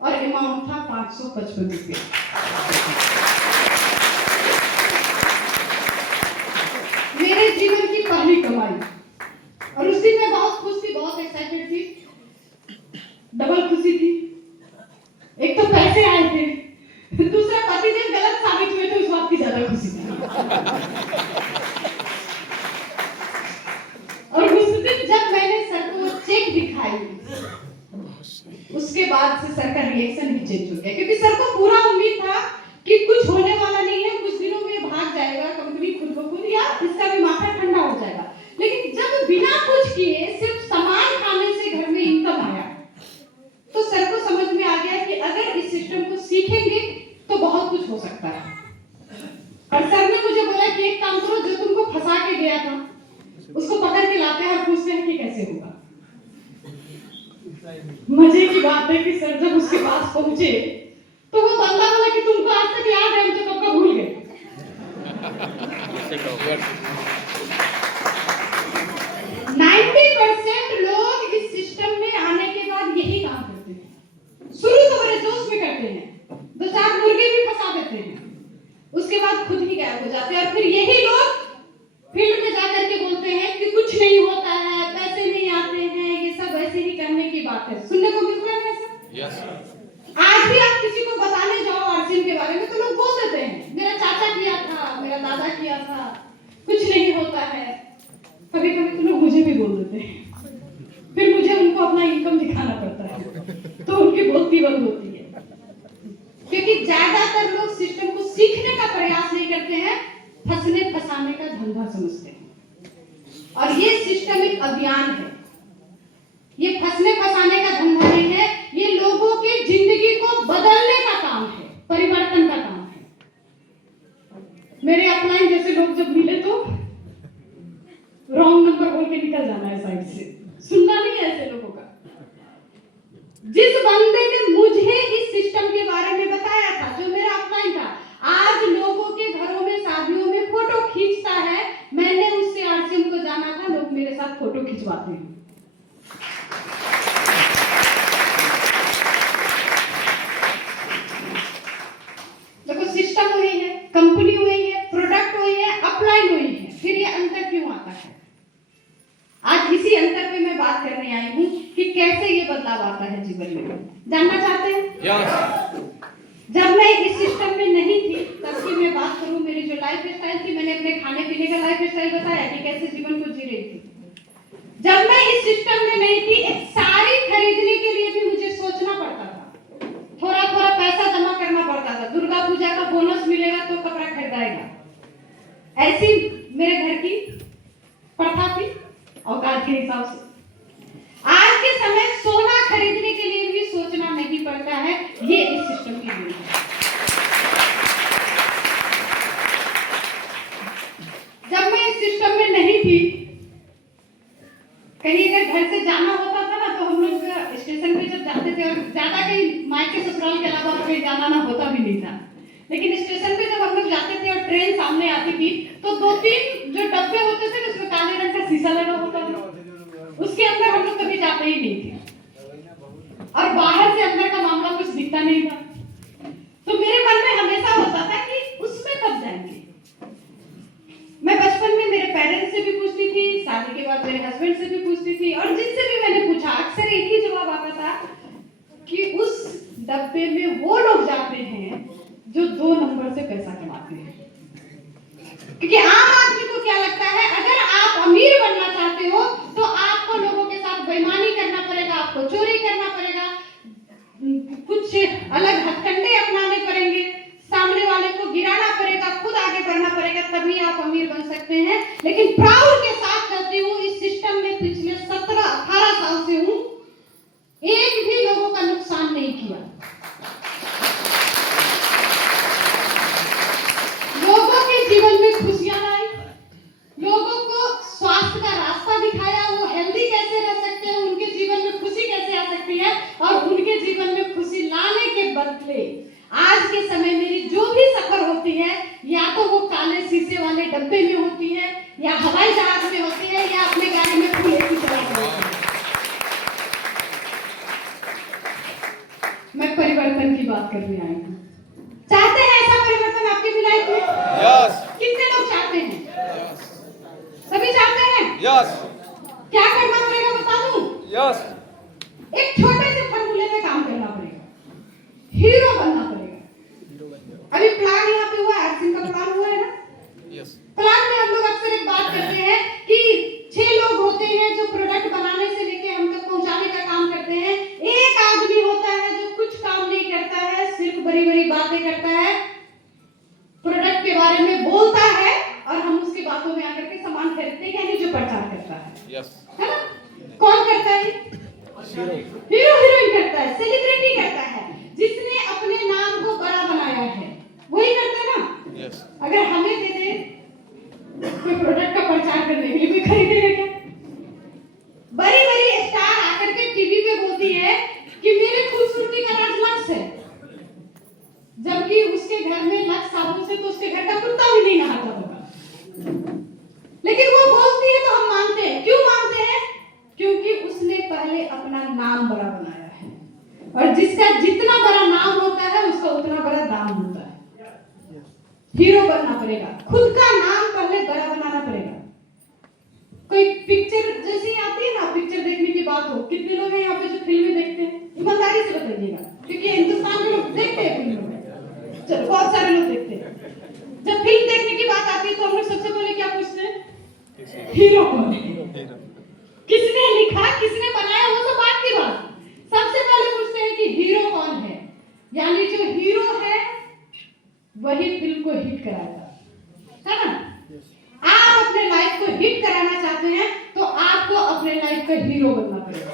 और अमाउंट था 555 रुपये। मेरे जीवन की पहली कमाई, और उस दिन मैं बहुत खुश थी, बहुत एक्साइटेड थी, डबल खुशी थी। एक तो पैसे आए थे, दूसरा पतिदेव गलत साबित हुए थे, उस बात की ज्यादा खुशी थी। और उस दिन जब मैंने सर को चेक दिखाई, उसके बाद से सर का रिएक्शन भी चेंज हो गया, क्योंकि सर को पूरा उम्मीद था कि कुछ होने वाला नहीं है, कुछ दिनों में भाग जाएगा कंपनी खुद ब खुद, या इसका भी माथा ठंडा हो जाएगा। लेकिन जब बिना कुछ किए सिर्फ सामान खाने से घर में इनकम आया, तो सर को समझ में आ गया कि अगर इस सिस्टम को सीखेंगे तो बहुत कुछ हो सकता है। और सर ने मुझे बोला कि एक काम करो, जो तुमको फंसा के गया था उसको पकड़ के लाते हैं और पूछते हैं कि कैसे होगा। मजे की बात है कि सर जब उसके पास पहुंचे तो वो बंदा बोला कि तुमको आज तक याद है, हम तो कब का भूल गए। 90% लोग इस सिस्टम में आने के बाद यही काम करते हैं। शुरू तो बड़े जोश में करते हैं, 2-4 मुर्गे भी फंसा देते हैं, उसके बाद खुद ही गायब हो जाते हैं। और फिर यही लोग फील्ड में जाकर के बोलते हैं कि कुछ नहीं होता है, पैसे नहीं आते हैं, ये सब ऐसे ही करने की बात है। सुनने को मिलता है ऐसा? Yes. आज भी आप किसी को बताने जाओ आरसीएम के बारे में तो लोग बोल देते हैं, मेरा चाचा किया था, मेरा दादा किया था, कुछ नहीं होता है। कभी कभी तो लोग मुझे भी बोल देते हैं, फिर मुझे उनको अपना इनकम दिखाना पड़ता है, तो उनकी बोलती बंद होती है। क्योंकि ज्यादातर लोग सिस्टम को सीखने का प्रयास नहीं करते हैं, फंसने फंसाने का धंधा समझते हैं। और ये सिस्टम एक अभियान है, ये फंसने फंसाने का धंधा नहीं है, ये लोगों की जिंदगी को बदलने का काम है, परिवर्तन का काम है। मेरे अपलाइन जैसे लोग जब मिले तो रॉन्ग नंबर बोल के निकल जाना है साइड से, सुनना नहीं है ऐसे लोगों का। जिस बंदे ने मुझे इस सिस्टम के बारे में बताया था, जो मेरा अपलाइन था, आज लोगों के घरों में शादियों में फोटो खींचता है। मैंने उससे आरसीएम को जाना था, लोग मेरे साथ फोटो खिंचवाते हैं। देखो सिस्टम वही है, कंपनी वही है, प्रोडक्ट वही है, अपलाइन वही है, फिर ये अंतर क्यों आता है? आज इसी अंतर पे मैं बात करने आई हूँ कि कैसे ये बदलाव आता है जीवन में। जानना चाहते हैं? yes. जब मैं इस सिस्टम में नहीं थी तब की मैं बात करूं, मेरी जो लाइफ स्टाइल थी, मैंने अपने खाने पीने का लाइफ स्टाइल बताया कि कैसे जीवन को जी रही थी। जब मैं इस सिस्टम में नहीं थी, एक साड़ी खरीदने के लिए भी मुझे सोचना पड़ता था, थोड़ा थोड़ा पैसा जमा करना पड़ता था, दुर्गा पूजा का बोनस मिलेगा तो कपड़ा खरीदाएगा। ऐसी मेरे घर की प्रथा थी औकात के हिसाब से। आज के समय सोना खरीदने के लिए भी सोचना नहीं पड़ता है, ये इस सिस्टम की देन है। जब मैं इस सिस्टम में नहीं थी, कहीं अगर घर से जाना होता था ना, तो हम लोग स्टेशन पे जब जाते थे, और ज्यादा कहीं मायके ससुराल के अलावा कहीं जाना ना होता भी नहीं था, लेकिन स्टेशन पे जब हम लोग जाते थे और ट्रेन सामने आती थी, तो 2-3 जो डब्बे होते थे उसमें काले रंग का शीशा लगा होता था, उसके अंदर हम लोग कभी जाते ही नहीं थे, और बाहर से अंदर का मामला कुछ दिखता नहीं था। तो मेरे मन में हमेशा होता था कि उसमें कब जाएंगे। मैं बचपन में मेरे पेरेंट्स नंबर से पैसा कमाते हैं। क्योंकि आम आदमी को क्या लगता है, अगर आप अमीर बनना चाहते हो तो आपको लोगों के साथ बेईमानी करना पड़ेगा, आपको चोरी करना पड़ेगा, कुछ अलग हथकंडे अपनाने पड़ेंगे, सामने वाले को गिराना पड़ेगा, खुद आगे बढ़ना पड़ेगा, तभी आप अमीर बन सकते हैं। लेकिन प्राउड के साथ कहती हूँ, इस सिस्टम में पिछले 17-18 साल से हूँ, एक भी लोगों का नुकसान नहीं किया। लोगों के जीवन में खुशियां लाई, लोगों को स्वास्थ्य का रास्ता दिखाया, वो हेल्दी कैसे रह सकते हैं, उनके जीवन में खुशी कैसे आ सकती है, और उनके जीवन में खुशी लाने के बदले आज के समय मेरी जो भी सफर होती है, या तो वो काले शीशे वाले डब्बे में होती है, या हवाई जहाज में होती है, या अपने गाड़ी में फूले की तरह होती है। मैं परिवर्तन की बात करने आई हूँ। चाहते हैं ऐसा परिवर्तन आपकी भी लाइफ में? यस। कितने लोग चाहते हैं? यस। सभी चाहते हैं? यस। क्या करना पड़ेगा बता दूं? यस। एक छोटे से फॉर्मूले पे काम करना पड़ेगा, हीरो बनना पड़ेगा। अभी प्लान यहाँ पे हुआ, एक्शन का प्लान हुआ है ना? यस। प्लान में हम लोग अक्सर एक बात करते हैं कि 6 लोग होते हैं जो प्रोडक्ट बनाने से लेके हम तक पहुंचाने का काम करते हैं। एक आदमी होता है जो कुछ काम नहीं करता है, सिर्फ बड़ी बड़ी बातें करता है, प्रोडक्ट के बारे में बोलता है, और हम उसकी बातों में आकर के सामान खरीदते हैं, यानी जो प्रचार करता है। यस। है ना? कौन करता है? हीरो हीरोइन करता है, सेलिब्रिटी करता है, जिसने अपने नाम को बड़ा बनाया है, वही करता है ना? यस। अगर हमें दे दे कोई प्रोडक्ट का प्रचार करने के लिए, कोई खरीदेगा क्या? बड़ी बड़ी स्टार आकर के टीवी पे बोलती है कि मेरे खूबसूरती का राज लक्स है, जबकि उसके घर में लक्स साबुन से तो उसके घर का कुत्ता भी नहीं नहाता होगा, लेकिन वो बोलती है तो हम मानते हैं। क्यों मानते हैं? क्योंकि उसने पहले अपना नाम बड़ा बनाया है, और जिसका जितना बड़ा नाम होता है उसका उतना बड़ा दाम होता है। हीरो बनना पड़ेगा, खुद का नाम पहले बड़ा बनाना पड़ेगा। कोई पिक्चर जैसी आती है ना, पिक्चर देखने की बात हो, कितने लोग हैं यहाँ पे जो फिल्में देखते हैं? ईमानदारी से बताइएगा, क्योंकि हिंदुस्तान के लोग देखते हैं फिल्में, चलो बहुत सारे लोग देखते हैं। जब फिल्म देखने की बात आती है तो हम लोग सबसे पहले क्या पूछते हैं? हीरो कौन है, किसने लिखा, किसने बनाया, वो तो बात की बात। सबसे पहले पूछते हैं कि हीरो कौन है, यानी जो हीरो है वही फिल्म को हिट कराएगा, है ना? आप अपने लाइफ को हिट कराना चाहते हैं तो आपको अपने लाइफ का हीरो बनना पड़ेगा।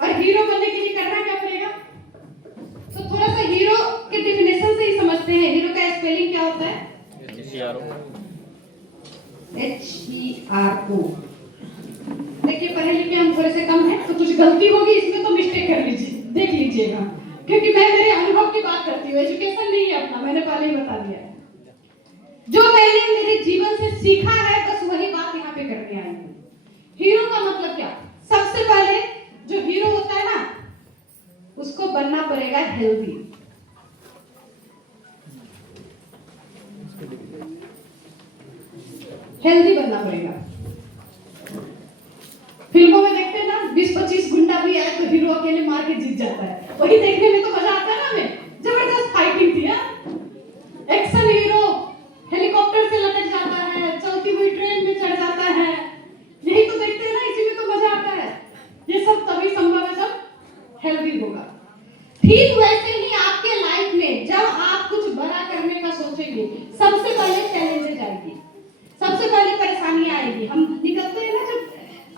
और हीरो बनने के लिए करना क्या पड़ेगा? तो थोड़ा सा हीरो के डेफिनेशन से ही समझते हैं। हीरो का स्पेलिंग क्या होता है? HERO। देखिए पढ़े लिखे हम थोड़े से कम हैं, तो कुछ गलती होगी इसमें तो मिस्टेक कर लीजिए, देख लीजिएगा, क्योंकि मैं मेरे अनुभव की बात करती हूँ, एजुकेशन नहीं है अपना, मैंने पहले ही बता दिया है। जो मैंने मेरे जीवन से सीखा है बस वही बात यहाँ पे करके आई हूँ। हीरो का मतलब क्या? सबसे पहले जो हीरो होता है ना, उसको बनना पड़ेगा हेल्दी। हेल्दी बनना पड़ेगा। फिल्मों में देखते हैं ना, 20-25 गुंडा भी आए तो हीरो अकेले मार के जीत जाता है, वही देखने में तो मजा आता है ना। हमें जबरदस्त फाइटिंग थी, एक्शन हीरो हेलीकॉप्टर से लटक जाता है, चलती हुई ट्रेन में चढ़ जाता है, यही तो देखते हैं ना, इसी में तो मजा आता है। ये सब तभी संभव है जब हेल्दी होगा। ठीक वैसे ही आपके लाइफ में जब आप कुछ बड़ा करने का सोचेंगे, सबसे पहले चैलेंजेस आएगी, सबसे पहले परेशानियां आएगी। हम निकलते हैं ना जब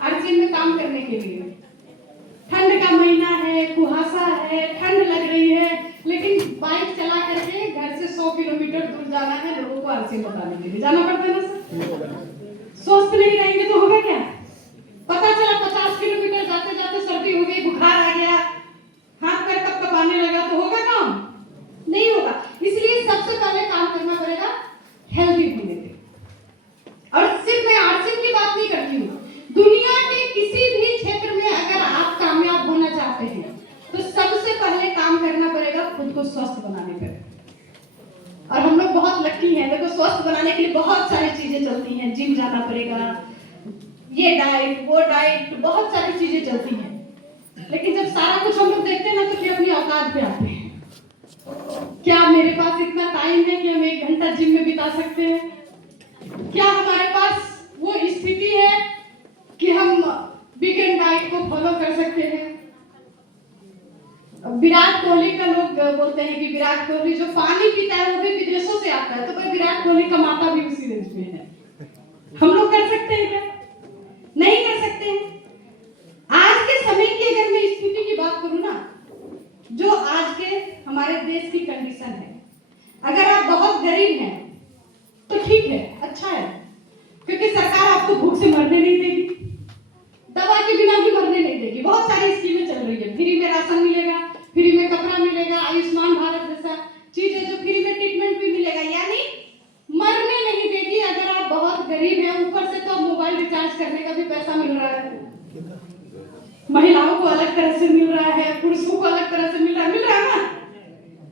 आरसीएम में काम करने के लिए, ठंड का महीना है, कुहासा है, ठंड लग रही है, लेकिन बाइक चला करके घर से 100 किलोमीटर दूर जाना है, लोगों को आरसीएम बताने के लिए जाना पड़ता है ना सर। स्वस्थ नहीं रहेंगे तो होगा क्या? पता चला 50 किलोमीटर जाते जाते सर्दी हो गई, बुखार आ गया, हाथ पैर कपकपाने लगा, तो होगा काम? नहीं होगा। इसलिए सबसे पहले काम करना पड़ेगा हेल्दी होने के। और सिर्फ मैं आरसीएम की बात नहीं करती हूँ, दुनिया के किसी भी क्षेत्र में अगर आप कामयाब होना चाहते हैं तो सबसे पहले काम करना पड़ेगा खुद को स्वस्थ बनाने पर। और हम लोग बहुत लकी हैं, देखो स्वस्थ बनाने के लिए बहुत सारी चीजें चलती हैं, जिम जाना पड़ेगा, ये डाइट वो डाइट, बहुत सारी चीजें चलती हैं। लेकिन जब सारा कुछ हम लोग देखते हैं ना तो फिर अपनी औकात पे आते हैं। क्या मेरे पास इतना टाइम है कि हम 1 घंटा जिम में बिता सकते हैं? क्या हमारे पास वो स्थिति है कि हम वीगन डाइट को फॉलो कर सकते हैं? विराट कोहली का लोग बोलते हैं कि विराट कोहली जो पानी पीता है वो भी विदेशों से आता है, तो भाई विराट कोहली कमाता भी उसी देश में है। हम लोग कर सकते हैं क्या? नहीं कर सकते हैं। आज के समय की अगर मैं स्थिति की बात करूं ना, जो आज के हमारे देश की कंडीशन है, अगर आप बहुत गरीब हैं तो ठीक है, अच्छा है, क्योंकि सरकार आपको भूख से मरने नहीं देगी, दवा के बिना भी मरने नहीं देगी। बहुत सारी स्कीमें चल रही है, फ्री में राशन मिलेगा, फ्री में कपड़ा मिलेगा, आयुष्मान भारत जैसा चीज है जो फ्री में ट्रीटमेंट भी मिलेगा, यानी मरने नहीं देगी। अगर आप बहुत गरीब हैं, ऊपर से तो मोबाइल रिचार्ज करने का भी पैसा मिल रहा है, महिलाओं को अलग तरह से मिल रहा है, पुरुषों को अलग तरह से मिल रहा है ना,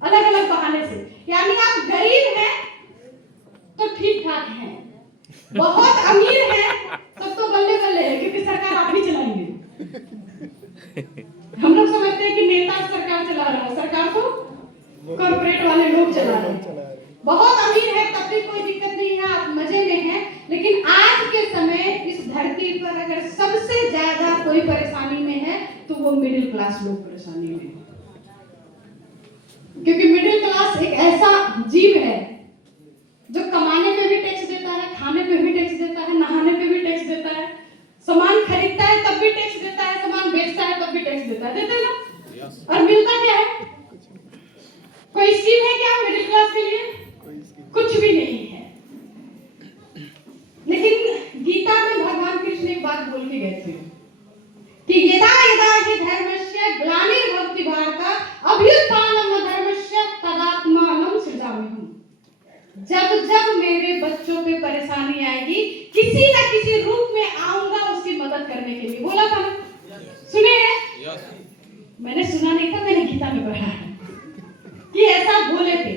अलग अलग बहाने से। यानी आप गरीब हैं तो ठीक ठाक हैं, बहुत अमीर हैं तब तो बल्ले बल्ले है, क्योंकि सरकार आप ही चलाएंगे। हम लोग समझते हैं कि नेता सरकार चला रहा है, सरकार तो कॉर्पोरेट वाले लोग चला रहे हैं। बहुत अमीर है तब भी कोई दिक्कत नहीं है, आप मजे में हैं। लेकिन आज के समय इस धरती पर अगर सबसे ज्यादा कोई परेशानी में है तो वो मिडिल क्लास लोग परेशानी में है, क्योंकि मिडिल क्लास एक ऐसा जीव है जो कमाने पे भी टैक्स देता है, खाने पे भी टैक्स देता है, नहाने पे भी टैक्स देता है, सामान खरीदता है तब भी टैक्स देता है, सामान बेचता है तब भी टैक्स देता है, देता है ना? और मिलता क्या है? कोई स्कीम है क्या मिडिल क्लास के लिए? कुछ भी नहीं है। लेकिन गीता में भगवान कृष्ण एक बात बोल के गए थे कि यदा यदा हि धर्मस्य ग्लानिर्भवति भारत अभ्युत्थानम् अधर्मस्य तदात्मानं सृजाम्यहम्। जब जब मेरे बच्चों पे परेशानी आएगी, किसी न किसी रूप में आऊंगा उसकी मदद करने के लिए। बोला था ना? सुने हैं? मैंने सुना नहीं था, मैंने गीता में पढ़ा है कि ऐसा बोले थे।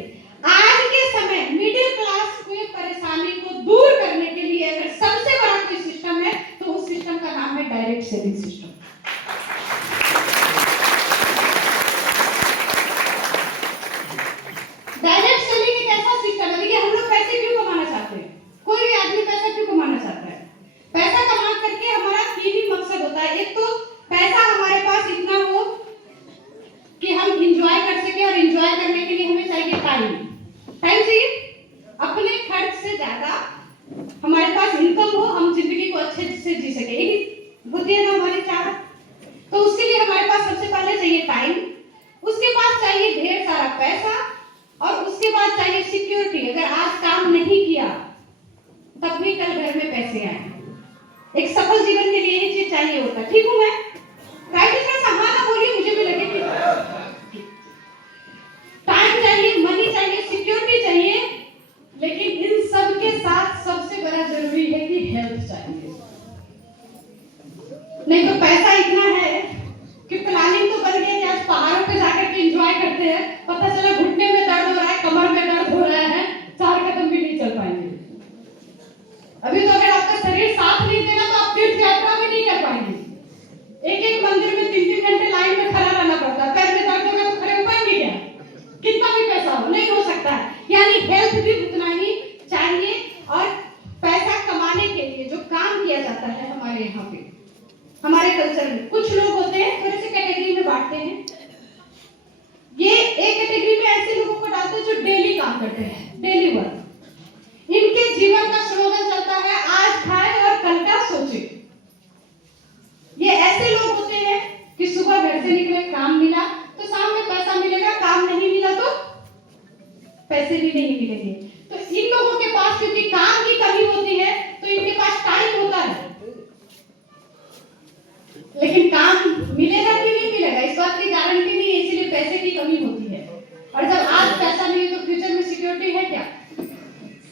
आज के समय मिडिल क्लास की परेशानी को दूर करने के लिए अगर सबसे बड़ा कोई सिस्टम है तो उस सिस्टम का नाम है direct saving system. Direct saving एक ऐसा सिस्टम है, देखिए हम लोग पैसे क्यों कमाना चाहते हैं? कोई भी आदमी पैसा क्यों कमाना चाहता है? पैसा कमा करके हमारा 3 ही मकसद होता है। एक तो पैसा हमारे पास इतना हो कि हम एंजॉय कर सके, और एंजॉय करने के लिए हमें चाहिए टाइम। टाइम चाहिए, अपने खर्च से ज्यादा हमारे पास इनकम हो, हम जिंदगी को अच्छे से जी सके, यही होती है ना हमारी चाहत। तो उसके लिए हमारे पास सबसे पहले चाहिए टाइम, उसके बाद चाहिए ढेर सारा पैसा, और उसके बाद चाहिए सिक्योरिटी। अगर आज काम नहीं किया तब भी कल घर में पैसे आए। एक सफल जीवन के लिए ये चीज चाहिए होता है। ठीक हूं मैं? राइट है? हाँ बोलिए, मुझे भी लगे कि टाइम चाहिए, मनी चाहिए, सिक्योरिटी चाहिए, लेकिन इन सब के साथ सबसे बड़ा जरूरी है कि हेल्थ चाहिए। नहीं तो पैसा इतना है कि प्लानिंग तो बन गई कि आज पहाड़ों पे जाकर के एंजॉय करते हैं, पता चला घुटने में दर्द हो रहा है, कमर में दर्द हो रहा है, 4 कदम भी नहीं चल पाएंगे। अभी तो अगर आपका शरीर साथ नहीं देना तो आप तीर्थ यात्रा भी नहीं कर पाएंगे। एक मंदिर में 3-3 घंटे लाइन में खड़ा रहना पड़ता है, पैर में दर्द होगा तो खड़े हो पाएंगे क्या? कितना भी पैसा हो, नहीं हो सकता है। यानी हेल्थ भी उतना ही चाहिए। और पैसा कमाने के लिए जो काम किया जाता है हमारे यहाँ पे, हमारे कल्चर में कुछ लोग होते हैं, थोड़े से कैटेगरी में बांटते हैं। ये एक कैटेगरी में ऐसे लोगों को डालते हैं जो डेली काम करते हैं, डेली वर्क। इनके जीवन का स्लोगन चलता है आज खाए और कल का सोचे। ये ऐसे लोग होते हैं कि सुबह घर से निकले, काम मिला तो शाम में पैसा मिलेगा, काम नहीं मिला तो पैसे भी नहीं मिलेंगे। तो इन लोगों के पास क्योंकि काम की कमी होती है तो इनके पास टाइम होता है, लेकिन काम मिलेगा कि नहीं मिलेगा इस बात की गारंटी नहीं है, इसलिए पैसे की कमी होती है। और जब आज पैसा नहीं है तो फ्यूचर में सिक्योरिटी है क्या?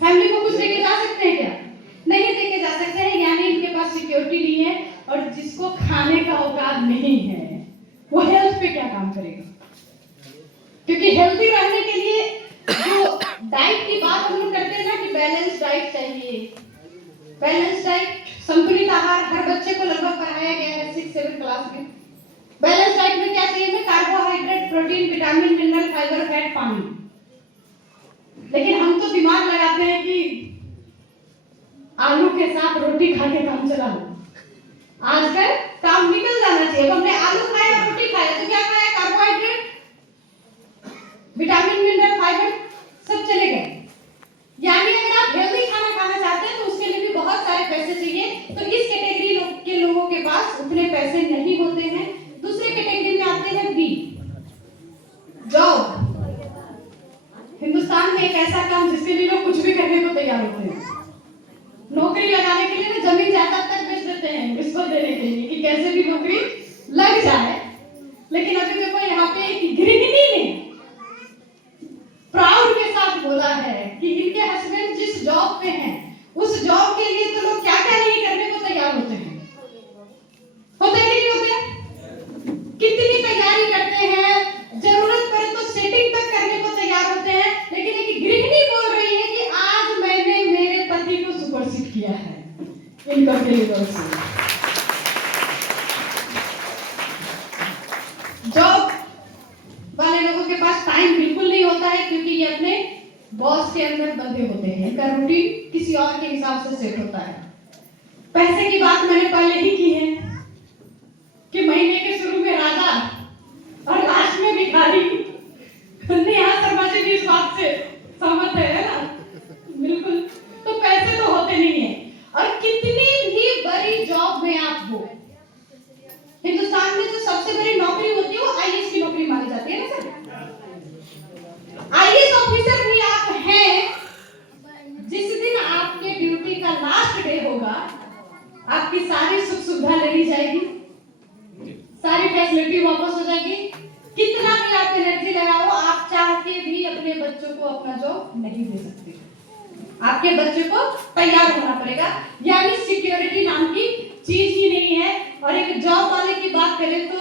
फैमिली को कुछ देके जा सकते हैं क्या? नहीं देके जा सकते हैं। यानी इनके पास सिक्योरिटी नहीं है, और जिसको खाने का औकात नहीं है वो हेल्थ पे क्या काम करेगा? क्योंकि हेल्दी रहने के लिए जो डाइट की बात हम लोग करते हैं ना कि बैलेंस डाइट चाहिए, बैलेंस डाइट, संतुलित आहार हर बच्चे को लगभग पढ़ाया गया है 6-7 क्लास में। बैलेंस डाइट में क्या चाहिए हमें? Carbohydrate, protein, vitamin, mineral, fibre, fat, पानी। लेकिन हम तो दिमाग लगाते हैं कि आलू के साथ रोटी खा के काम चला लो। आजकल काम निकल जाना चाहिए। हमने आलू खाया, रोटी खाया, तो क्या खाया? कार्बोहाइड्रेट, विटामिन, मिनरल, फाइबर सब चले गए। यानी अगर आप हेल्दी खाना खाना चाहते हैं तो उसके लिए भी बहुत सारे पैसे चाहिए। तो इस कैटेगरी के लोगों के पास उतने पैसे नहीं होते हैं। दूसरे कैटेगरी में आते हैं बी, जॉब। हिंदुस्तान में एक ऐसा काम जिसके लिए लोग कुछ भी करने को तैयार होते हैं। नौकरी लगाने के लिए ना जमीन जायदाद तक बेच देते हैं रिश्वत देने के लिए कि कैसे भी नौकरी लग जाए। लेकिन अभी देखो यहाँ पे एक गृहिणी ने प्राउड के साथ बोला है कि इनके हस्बैंड जिस जॉब पे हैं उस जॉब के लिए तो लोग क्या क्या नहीं करने को तैयार होते हैं। होते कि नहीं होते? कितनी तैयारी करते हैं, जरूरत पड़े तो सेटिंग तक करने को तैयार होते हैं। लेकिन एक गृहिणी बोल रही है कि आज मैंने मेरे पति को सुपरसीड किया है इनकम के लिए। जॉब वाले लोगों के पास टाइम बिल्कुल नहीं होता है क्योंकि ये अपने बॉस के अंदर बंधे होते हैं। इनका रूटीन किसी और के हिसाब से सेट होता है। पैसे की बात मैंने पहले ही की है कि महीने के शुरू में राजा और लास्ट में भिखारी। नेहा शर्मा जी भी इस बात से सहमत है ना? बिल्कुल। तो पैसे तो होते नहीं है। और कितनी भी बड़ी जॉब में आप हो, हिंदुस्तान में जो सबसे बड़ी नौकरी होती है वो आईएएस की नौकरी मानी जाती है ना सर? आईएएस ऑफिसर भी आप हैं। जिस दिन आपके ड्यूटी का लास्ट डे होगा, आपकी सारी सुख सुविधा ले ली जाएगी, सारी फैसिलिटी वापस हो जाएगी। कितना भी आप एनर्जी लगाओ, आप चाह के भी अपने बच्चों को अपना जॉब नहीं दे सकते। आपके बच्चे को तैयार होना पड़ेगा। यानी सिक्योरिटी नाम की चीज ही नहीं है। और एक जॉब वाले की बात करें तो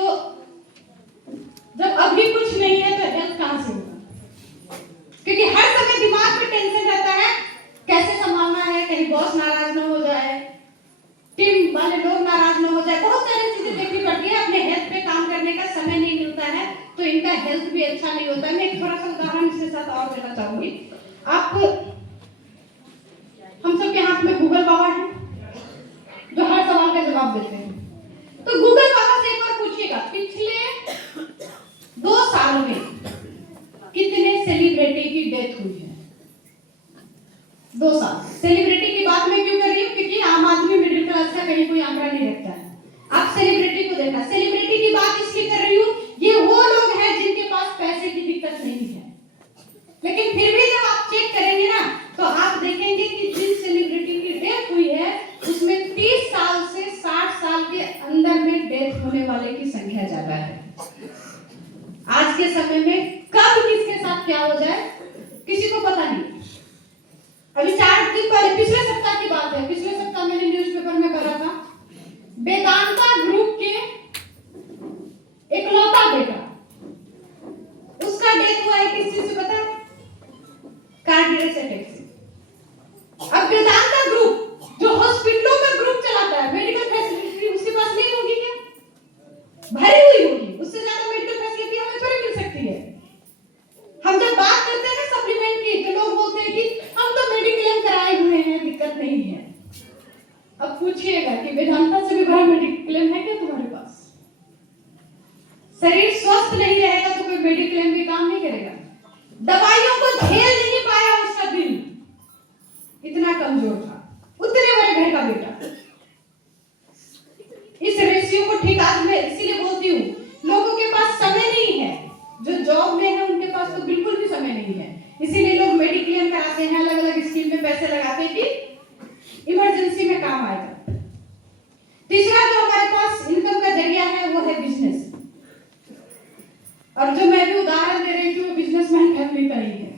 जब अभी कुछ नहीं है तो हेल्थ कहां से होगा? क्योंकि हर समय दिमाग में टेंशन रहता है कैसे संभालना है, कहीं बॉस नाराज ना हो जाए, टीम वाले लोग नाराज ना हो जाए, बहुत सारी चीजें देखनी पड़ती है। अपने हेल्थ पे काम करने का समय नहीं मिलता है तो इनका हेल्थ भी अच्छा नहीं होता है। मैं एक थोड़ा सा उदाहरण इसके साथ और देना चाहूंगी। आप हम सबके हाथ में गूगल बाबा है जो हर सवाल का जवाब देते हैं। तो गूगल बाबा से एक बार पूछिएगा पिछले 2 साल में कितने सेलिब्रिटी की डेथ हुई है? 2 साल। सेलिब्रिटी की बात मैं क्यों कर रही हूँ? क्योंकि आम आदमी मिडिल क्लास का कहीं कोई आंकड़ा नहीं रखता है। आप सेलिब्रिटी को देखा। सेलिब्रिटी की बात इसलिए कर रही हूँ, ये वो लोग हैं जिनके पास पैसे की दिक्कत नहीं है। लेकिन फिर भी जब आप चेक करेंगे ना तो आप देखेंगे कि जिन सेलिब्रिटी की डेथ हुई है उसमें 30 साल से 60 साल के अंदर में डेथ होने वाले की संख्या ज्यादा है। आज के समय में कब किसके साथ क्या हो जाए किसी को पता नहीं। अभी 4 दिन पहले, पिछले सप्ताह की बात है, पिछले सप्ताह मैंने न्यूज़पेपर में पढ़ा था, वेदांता ग्रुप के इकलौता बेटा, उसका डेथ हुआ है। किस चीज से पता है? कार्डियक अटैक से। अब वेदांता ग्रुप जो हॉस्पिटलों का ग्रुप चलाता है, मेडिकल फैसिलिटी उसके पास नहीं होगी क्या? भरी हुई होगी। उससे ज्यादा मेडिकल फैसिलिटी हमें थोड़ी मिल सकती है। हम जब बात करते हैं ना सप्लीमेंट की तो लोग बोलते हैं कि हम तो मेडिक्लेम कराए हुए हैं, दिक्कत नहीं है। अब पूछिएगा कि वेदांता से भी बड़ा मेडिक्लेम है क्या तुम्हारे पास? शरीर स्वस्थ नहीं रहेगा तो कोई मेडिक्लेम भी काम नहीं करेगा। दवाइयों को झेल नहीं पाया उसका दिल, इतना कमजोर था। उतने बड़े घर का बेटा। इस रेशियो को ठीक आज मैं इसीलिए बोलती हूँ, लोगों के पास समय नहीं है। जो जॉब में है उनके पास तो बिल्कुल भी समय नहीं है। इसीलिए लोग मेडिक्लेम कराते हैं, अलग अलग स्कीम में पैसे लगाते हैं कि इमरजेंसी में काम आएगा। तीसरा जो हमारे पास इनकम का जरिया है वो है बिजनेस। और जो मैं भी उदाहरण दे रही थी वो बिजनेसमैन फैमिली का ही है।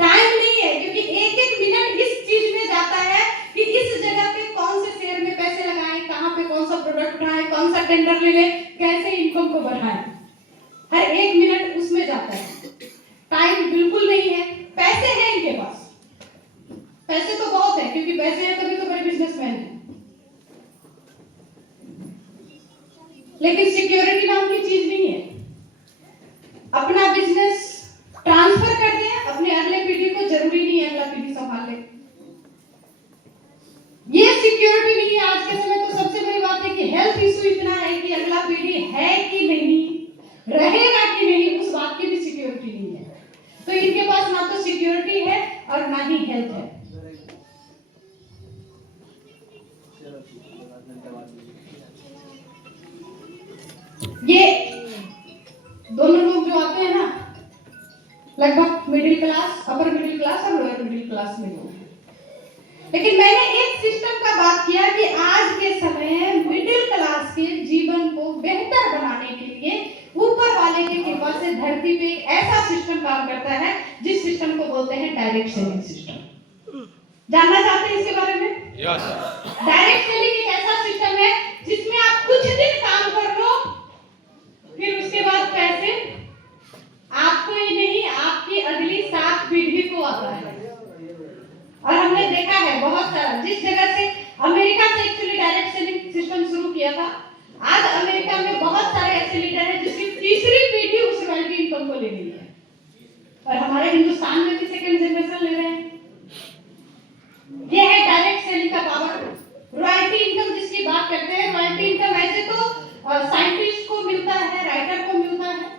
टाइम नहीं है क्योंकि एक एक मिनट इस चीज में जाता है कि इस जगह पे कौन से शेयर में पैसे लगाएं, कहां पे कौन सा प्रोडक्ट उठाएं, कौन सा टेंडर ले लें, कैसे इनकम को बढ़ाएं। हर एक मिनट उसमें जाता है। टाइम बिल्कुल नहीं है। पैसे हैं इनके पास, पैसे तो बहुत है क्योंकि पैसे हैं तभी तो बड़े बिजनेसमैन हैं। लेकिन सिक्योरिटी तो इनके पास ना तो सिक्योरिटी है और ना ही हेल्थ है। ये दोनों लोग जो आते हैं ना, लगभग middle class, upper middle class और लोअर मिडिल क्लास में लोग हैं। लेकिन मैंने एक सिस्टम का बात किया कि आज के समय मिडिल क्लास के जीवन को बेहतर बनाने के लिए ऊपर वाले की कृपा से धरती पे एक ऐसा सिस्टम काम करता है जिस सिस्टम को बोलते हैं डायरेक्ट सेलिंग सिस्टम। जानना चाहते हैं इसके बारे में? यस। डायरेक्ट सेलिंग एक ऐसा सिस्टम है जिसमें आप कुछ दिन काम कर लो, फिर उसके बाद पैसे आपको ही नहीं, आपकी अगली 7 पीढ़ी को आता है। और हमने देखा है बहुत सारा, जिस जगह से अमेरिका से एक्चुअली डायरेक्ट सेलिंग सिस्टम शुरू किया था, आज अमेरिका में बहुत सारे ऐसे लीडर हैं जिसकी तीसरी पीढ़ी उस रॉयल्टी इनकम को ले रही है, और हमारे हिंदुस्तान में भी सेकंड जनरेशन ले रहे हैं। ये है डायरेक्ट सेलिंग का पावर। रॉयल्टी इनकम जिसकी बात करते हैं, रॉयल्टी इनकम ऐसे तो साइंटिस्ट को मिलता है, राइटर को मिलता है,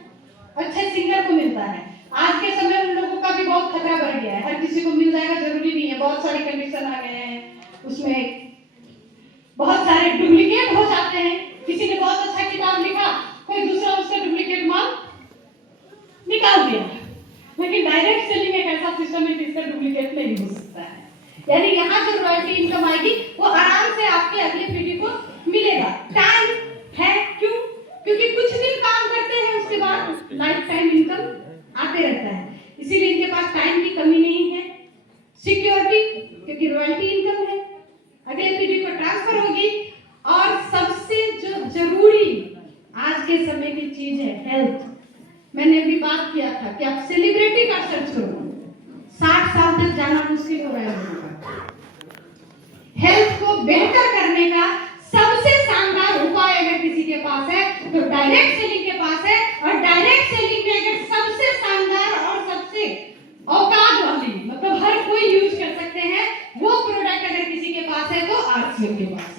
अच्छे सिंगर को मिलता है। आज के समय उन लोगों का भी बहुत खतरा बढ़ गया है, हर किसी को मिल जाएगा जरूरी नहीं है, बहुत सारी कंडीशन आ गए हैं, उसमें बहुत सारे डुप्लीकेट हो जाते हैं। किसी ने बहुत अच्छा किताब लिखा, कोई दूसरा उसका डुप्लीकेट माल निकाल दिया। लेकिन डायरेक्ट सेलिंग एक ऐसा सिस्टम है जिसका डुप्लीकेट नहीं हो सकता है। यानी यहाँ जो रॉयल्टी इनकम आएगी वो आराम से आपकी अगली पीढ़ी को मिलेगा। टाइम है, क्यों? क्योंकि कुछ दिन काम करते हैं, उसके बाद लाइफ टाइम इनकम आते रहता है, इसीलिए इनके पास टाइम की कमी नहीं है। सिक्योरिटी, क्योंकि रॉयल्टी इनकम है, अगले पीढ़ी को ट्रांसफर होगी। और सबसे जो जरूरी आज के समय की चीज है हेल्थ। मैंने अभी बात किया था कि आप सेलिब्रिटी का सर्च करो, 60 साल तक जाना मुश्किल हो रहा है लोगों का। हेल्थ को बेहतर करने का सबसे शानदार उपाय अगर किसी के पास है तो डायरेक्ट सेलिंग के पास है। और डायरेक्ट सेलिंग में अगर सबसे शानदार और सबसे औकात वाली, मतलब हर कोई यूज कर सकते हैं, वो प्रोडक्ट अगर किसी के पास है तो आरसीएम के पास है।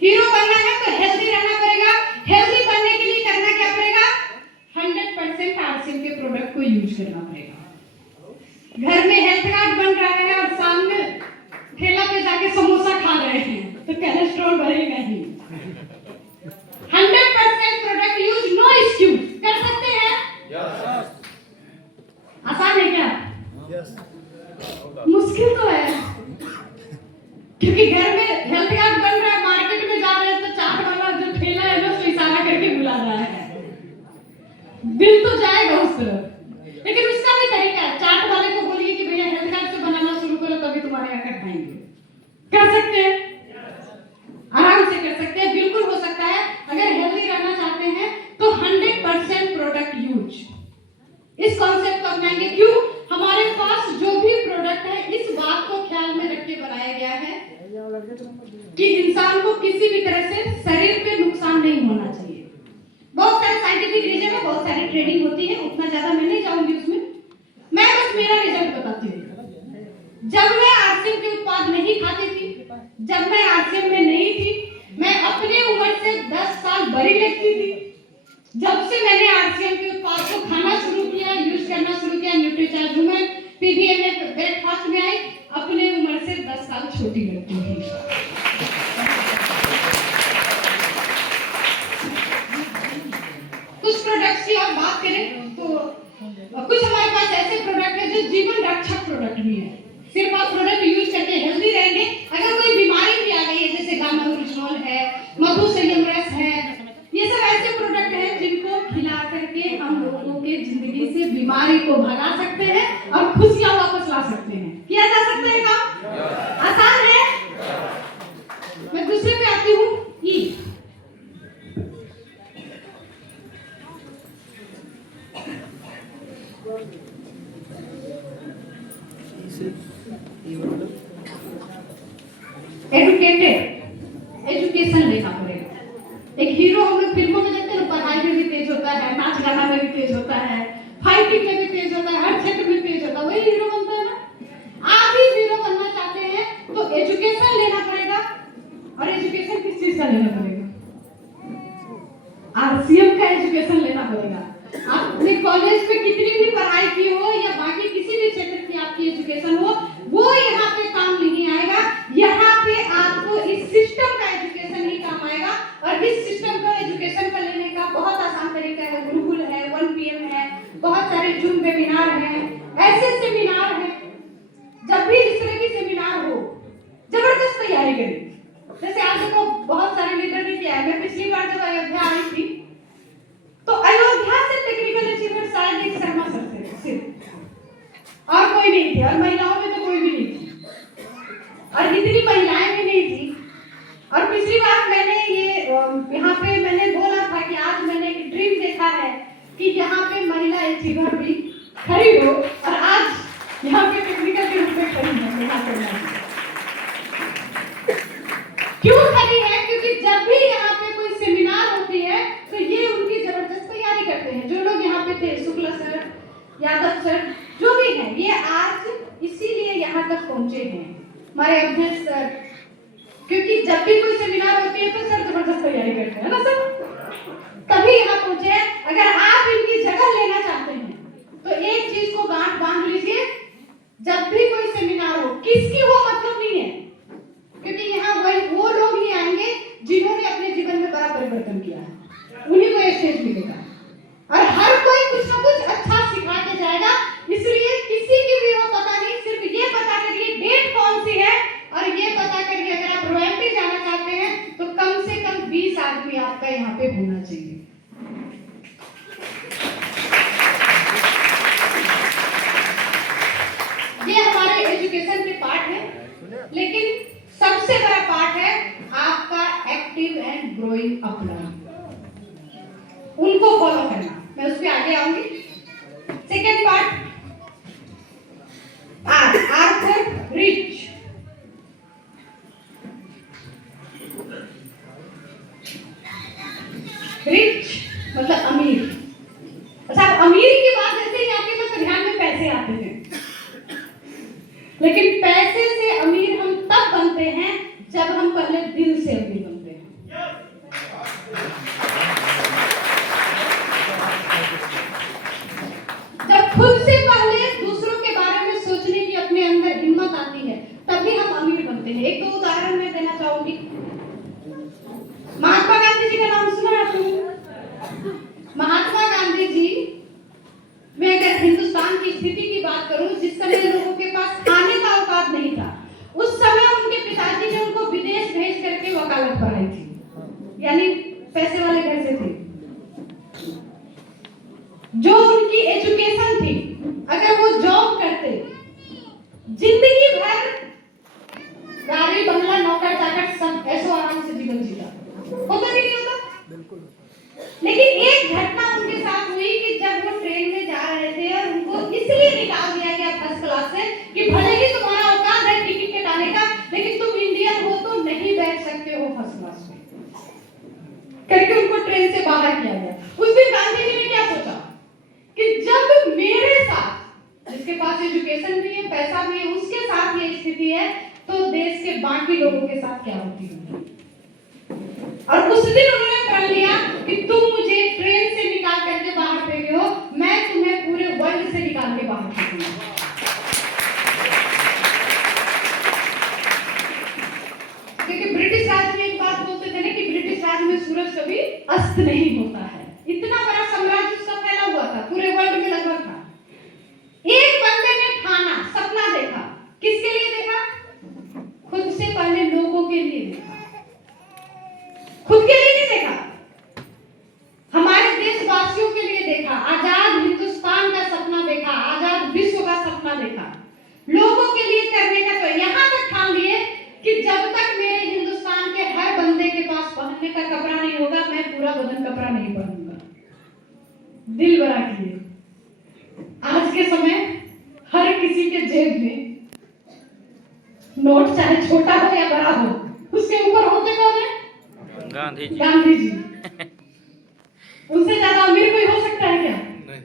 हीरो बनना है तो हेल्दी रहना पड़ेगा। हेल्दी बनने के लिए करना क्या पड़ेगा? 100% आरसीएम के प्रोडक्ट को यूज करना पड़ेगा। घर में हेल्थ कार्ड बन रहा है और सामने ठेला पे जाके समोसा खा रहे हैं तो कोलेस्ट्रॉल बढ़ेगा ही। 100% प्रोडक्ट यूज, नो एक्सक्यूज। कर सकते हैं? यस। आसान है क्या? यस। मुश्किल तो है, क्योंकि घर में हेल्थ कार्ड बन रहा है, मार्केट में जा रहे हैं तो चाट वाला जो ठेला है ना उसको इशारा करके बुला रहा है, दिल तो जाएगा उस तरफ। लेकिन उसका भी तरीका है, चाट वाले को बोलिए कि भैया हेल्थ कार्ड से बनाना शुरू करो तभी तुम्हारे यहाँ का खाएंगे। कर सकते हैं, आराम से कर सकते हैं, बिल्कुल हो सकता है। अगर हेल्दी रहना चाहते हैं तो 100% प्रोडक्ट यूज, इस कॉन्सेप्ट को अपनाएंगे। क्यों? हमारे पास जो भी प्रोडक्ट है इस बात को ख्याल में रख के बनाया गया है कि इंसान को किसी भी तरह से शरीर पे नुकसान नहीं होना चाहिए। बहुत सारे साइंटिफिक रीजन है, बहुत सारी ट्रेनिंग होती है, उतना ज्यादा मैं नहीं जाऊंगी उसमें। मैं बस मेरा रिजल्ट बताती हूँ। जब मैं आरसीएम के उत्पाद नहीं खाती थी, जब मैं आरसीएम में नहीं थी, मैं अपने उम्र से 10 साल बड़ी लगती थी। जब से मैंने आरसीएम के उत्पाद को खाना शुरू किया, यूज करना शुरू किया, न्यूट्रीचार्ज वुमेन पीबीए में ब्रेकफास्ट में आई, अपने उम्र से 10 साल छोटी लगती थी। कुछ प्रोडक्ट्स की आप बात करें तो कुछ हमारे पास ऐसे प्रोडक्ट है जो जीवन रक्षक प्रोडक्ट भी है। सिर्फ आप प्रोडक्ट यूज करके हेल्दी रहेंगे, अगर कोई बीमारी भी आ गई है जैसे गामा ग्लूटाथियोन है, मधुसेलियम रस है, ये सब ऐसे प्रोडक्ट हैं जिनको खिला करके हम लोगों के जिंदगी से बीमारी को भगा सकते हैं और खुशियां वापस ला सकते हैं। किया जा सकता है काम? आसान है। मैं दूसरे पे आती हूँ, ई। एजुकेशन लेना पड़ेगा। एक हीरो हम लोग फिल्मों में देखते हैं, पढ़ाई में भी तेज होता है, नाच गाना में भी तेज होता है, फाइटिंग में भी तेज होता है, हर क्षेत्र में तेज होता है, वही हीरो बनता है ना। आप भी हीरो बनना चाहते हैं तो एजुकेशन लेना पड़ेगा और एजुकेशन किस चीज का लेना पड़ेगा? आरसीएम का एजुकेशन लेना पड़ेगा। आप अपने कॉलेज में कितनी भी पढ़ाई की हो या बाकी किसी भी क्षेत्र की आपकी एजुकेशन हो, वो यहाँ पे काम नहीं आएगा। यहाँ पे आपको इस सिस्टम का एजुकेशन ही काम आएगा। और इस सिस्टम का एजुकेशन का लेने का बहुत आसान तरीका है। गुरुकुल है, 1PM है, बहुत सारे जूम वेबिनार हैं, ऐसे सेमिनार हैं। जब भी इस तरह की सेमिनार हो, जबरदस्त तैयारी करें। जैसे आज देखो बहुत सारे लीडर ने किया है। मैं पिछली बार जब अयोध्या आई थी तो अयोध्या से टेक्निकल अचीवमेंट शायद एक शर्मा सर थे सिर्फ, और कोई नहीं थी। और महिलाओं में तो कोई भी नहीं थी, और इतनी महिलाएं भी नहीं थी। और पिछली बार मैंने ये यहाँ पे मैंने बोला था कि आज मैंने एक ड्रीम देखा है कि यहाँ पे महिला अचीवर भी खड़ी हो, और आज यहाँ पे टेक्निकल के रूप में खड़ी है। क्यों खड़ी है? क्योंकि जब भी यहाँ पे कोई सेमिनार होती है तो ये उनकी जबरदस्त तैयारी करते हैं। जो लोग यहाँ पे थे, शुक्ला सर, यादव सर, जो भी हैं, ये आज इसीलिए यहाँ तक पहुंचे हैं, हमारे अध्यक्ष सर। क्योंकि जब भी कोई सेमिनार होती है तो सर जबरदस्त तैयारी करते हैं ना सर, तभी यहाँ पहुंचे हैं। अगर आप इनकी जगह लेना चाहते हैं तो एक चीज को गांठ बांध लीजिए, जब भी कोई सेमिनार हो, किसकी हो मतलब नहीं है, क्योंकि यहाँ वो लोग ही आएंगे जिन्होंने अपने जीवन में बड़ा परिवर्तन किया है, उन्हीं को स्टेज मिलेगा। और हर कोई कुछ ना कुछ अच्छा सिखा के जाएगा। इसलिए किसी की भी हो पता नहीं, सिर्फ ये पता करिए डेट कौन सी है, और ये पता करिए अगर आप रॉयल्टी जाना चाहते हैं तो कम से कम 20 आदमी आपका यहाँ पे होना चाहिए। ये हमारे एजुकेशन के पार्ट है, लेकिन सबसे बड़ा पार्ट है आपका एक्टिव एंड ग्रोइंग अपलाइन, उनको फॉलो करना। मैं उस पर आगे आऊंगी। Second part Arthur rich. Rich मतलब अमीर। अच्छा, अमीर की बात जैसे ही आती है तो ध्यान में पैसे आते हैं, लेकिन पैसे से अमीर हम तब बनते हैं जब हम पहले दिल से अमीर बनते हैं। जब खुद से पहले दूसरों के बारे में सोचने की अपने अंदर हिम्मत आती है, तभी हम अमीर बनते हैं। एक दो उदाहरण मैं देना चाहूंगी। महात्मा गांधी जी का नाम सुना है आपने? महात्मा गांधी जी, मैं अगर हिंदुस्तान की स्थिति की बात करूं, जिस समय लोगों के पास खाने का औकात नहीं था, उस समय उनके पिताजी ने उनको विदेश भेज करके वकालत पढ़ाई थी, यानी पैसे वाले घर से थे। जो उनकी एजुकेशन थी, अगर वो जॉब करते, जिंदगी भर गाड़ी बंगला नौकर चाकर सब ऐसो आराम से जीवन जीता, होता कि नहीं होता? बिल्कुल। लेकिन एक घटना उनके साथ हुई कि जब वो ट्रेन में जा रहे थे और उनको इसलिए निकाल दिया गया फर्स्ट क्लास से कि भले ही तुम्हारा औकात है टिकट कटाने का, लेकिन तुम इंडियन हो तो नहीं बैठ सकते हो फर्स्ट क्लास में, करके उनको ट्रेन से बाहर किया गया। उस दिन गांधी जी ने क्या सोचा कि जब मेरे साथ, जिसके पास एजुकेशन भी है, पैसा भी है, उसके साथ ये स्थिति है, तो देश के बाकी लोगों के साथ क्या होती होगी। और उस दिन उन्होंने प्रण लिया कि तुम मुझे ट्रेन से निकाल करके बाहर फेंके हो, मैं तुम्हें पूरे वर्ल्ड से निकाल के बाहर फेंकूंगा। क्योंकि ब्रिटिश राज में एक बात बोलते थे ना कि ब्रिटिश राज में सूरज कभी अस्त नहीं होता है। इतना बड़ा साम्राज्य उसका फैला हुआ था, पूरे वर्ल्ड में लगभग था। एक बंदे ने ठाना, सपना देखा। किसके लिए देखा? खुद से पहले लोगों के लिए देखा, खुद के लिए नहीं देखा, हमारे देशवासियों के लिए देखा। आजाद हिंदुस्तान का सपना देखा, आजाद विश्व का सपना देखा, लोगों के लिए करने का। तो यहाँ तक ठान लिए कि जब तक मेरे हिंदुस्तान के हर बंदे के पास पहनने का कपड़ा नहीं होगा, मैं पूरा बदन कपड़ा नहीं पहनूंगा। दिल बड़ा किए। आज के समय हर किसी के जेब में नोट, चाहे छोटा हो या बड़ा हो, उसके ऊपर होते कौन है? गांधी जी। गांधी जी। उनसे ज्यादा अमीर कोई हो सकता है क्या? नहीं।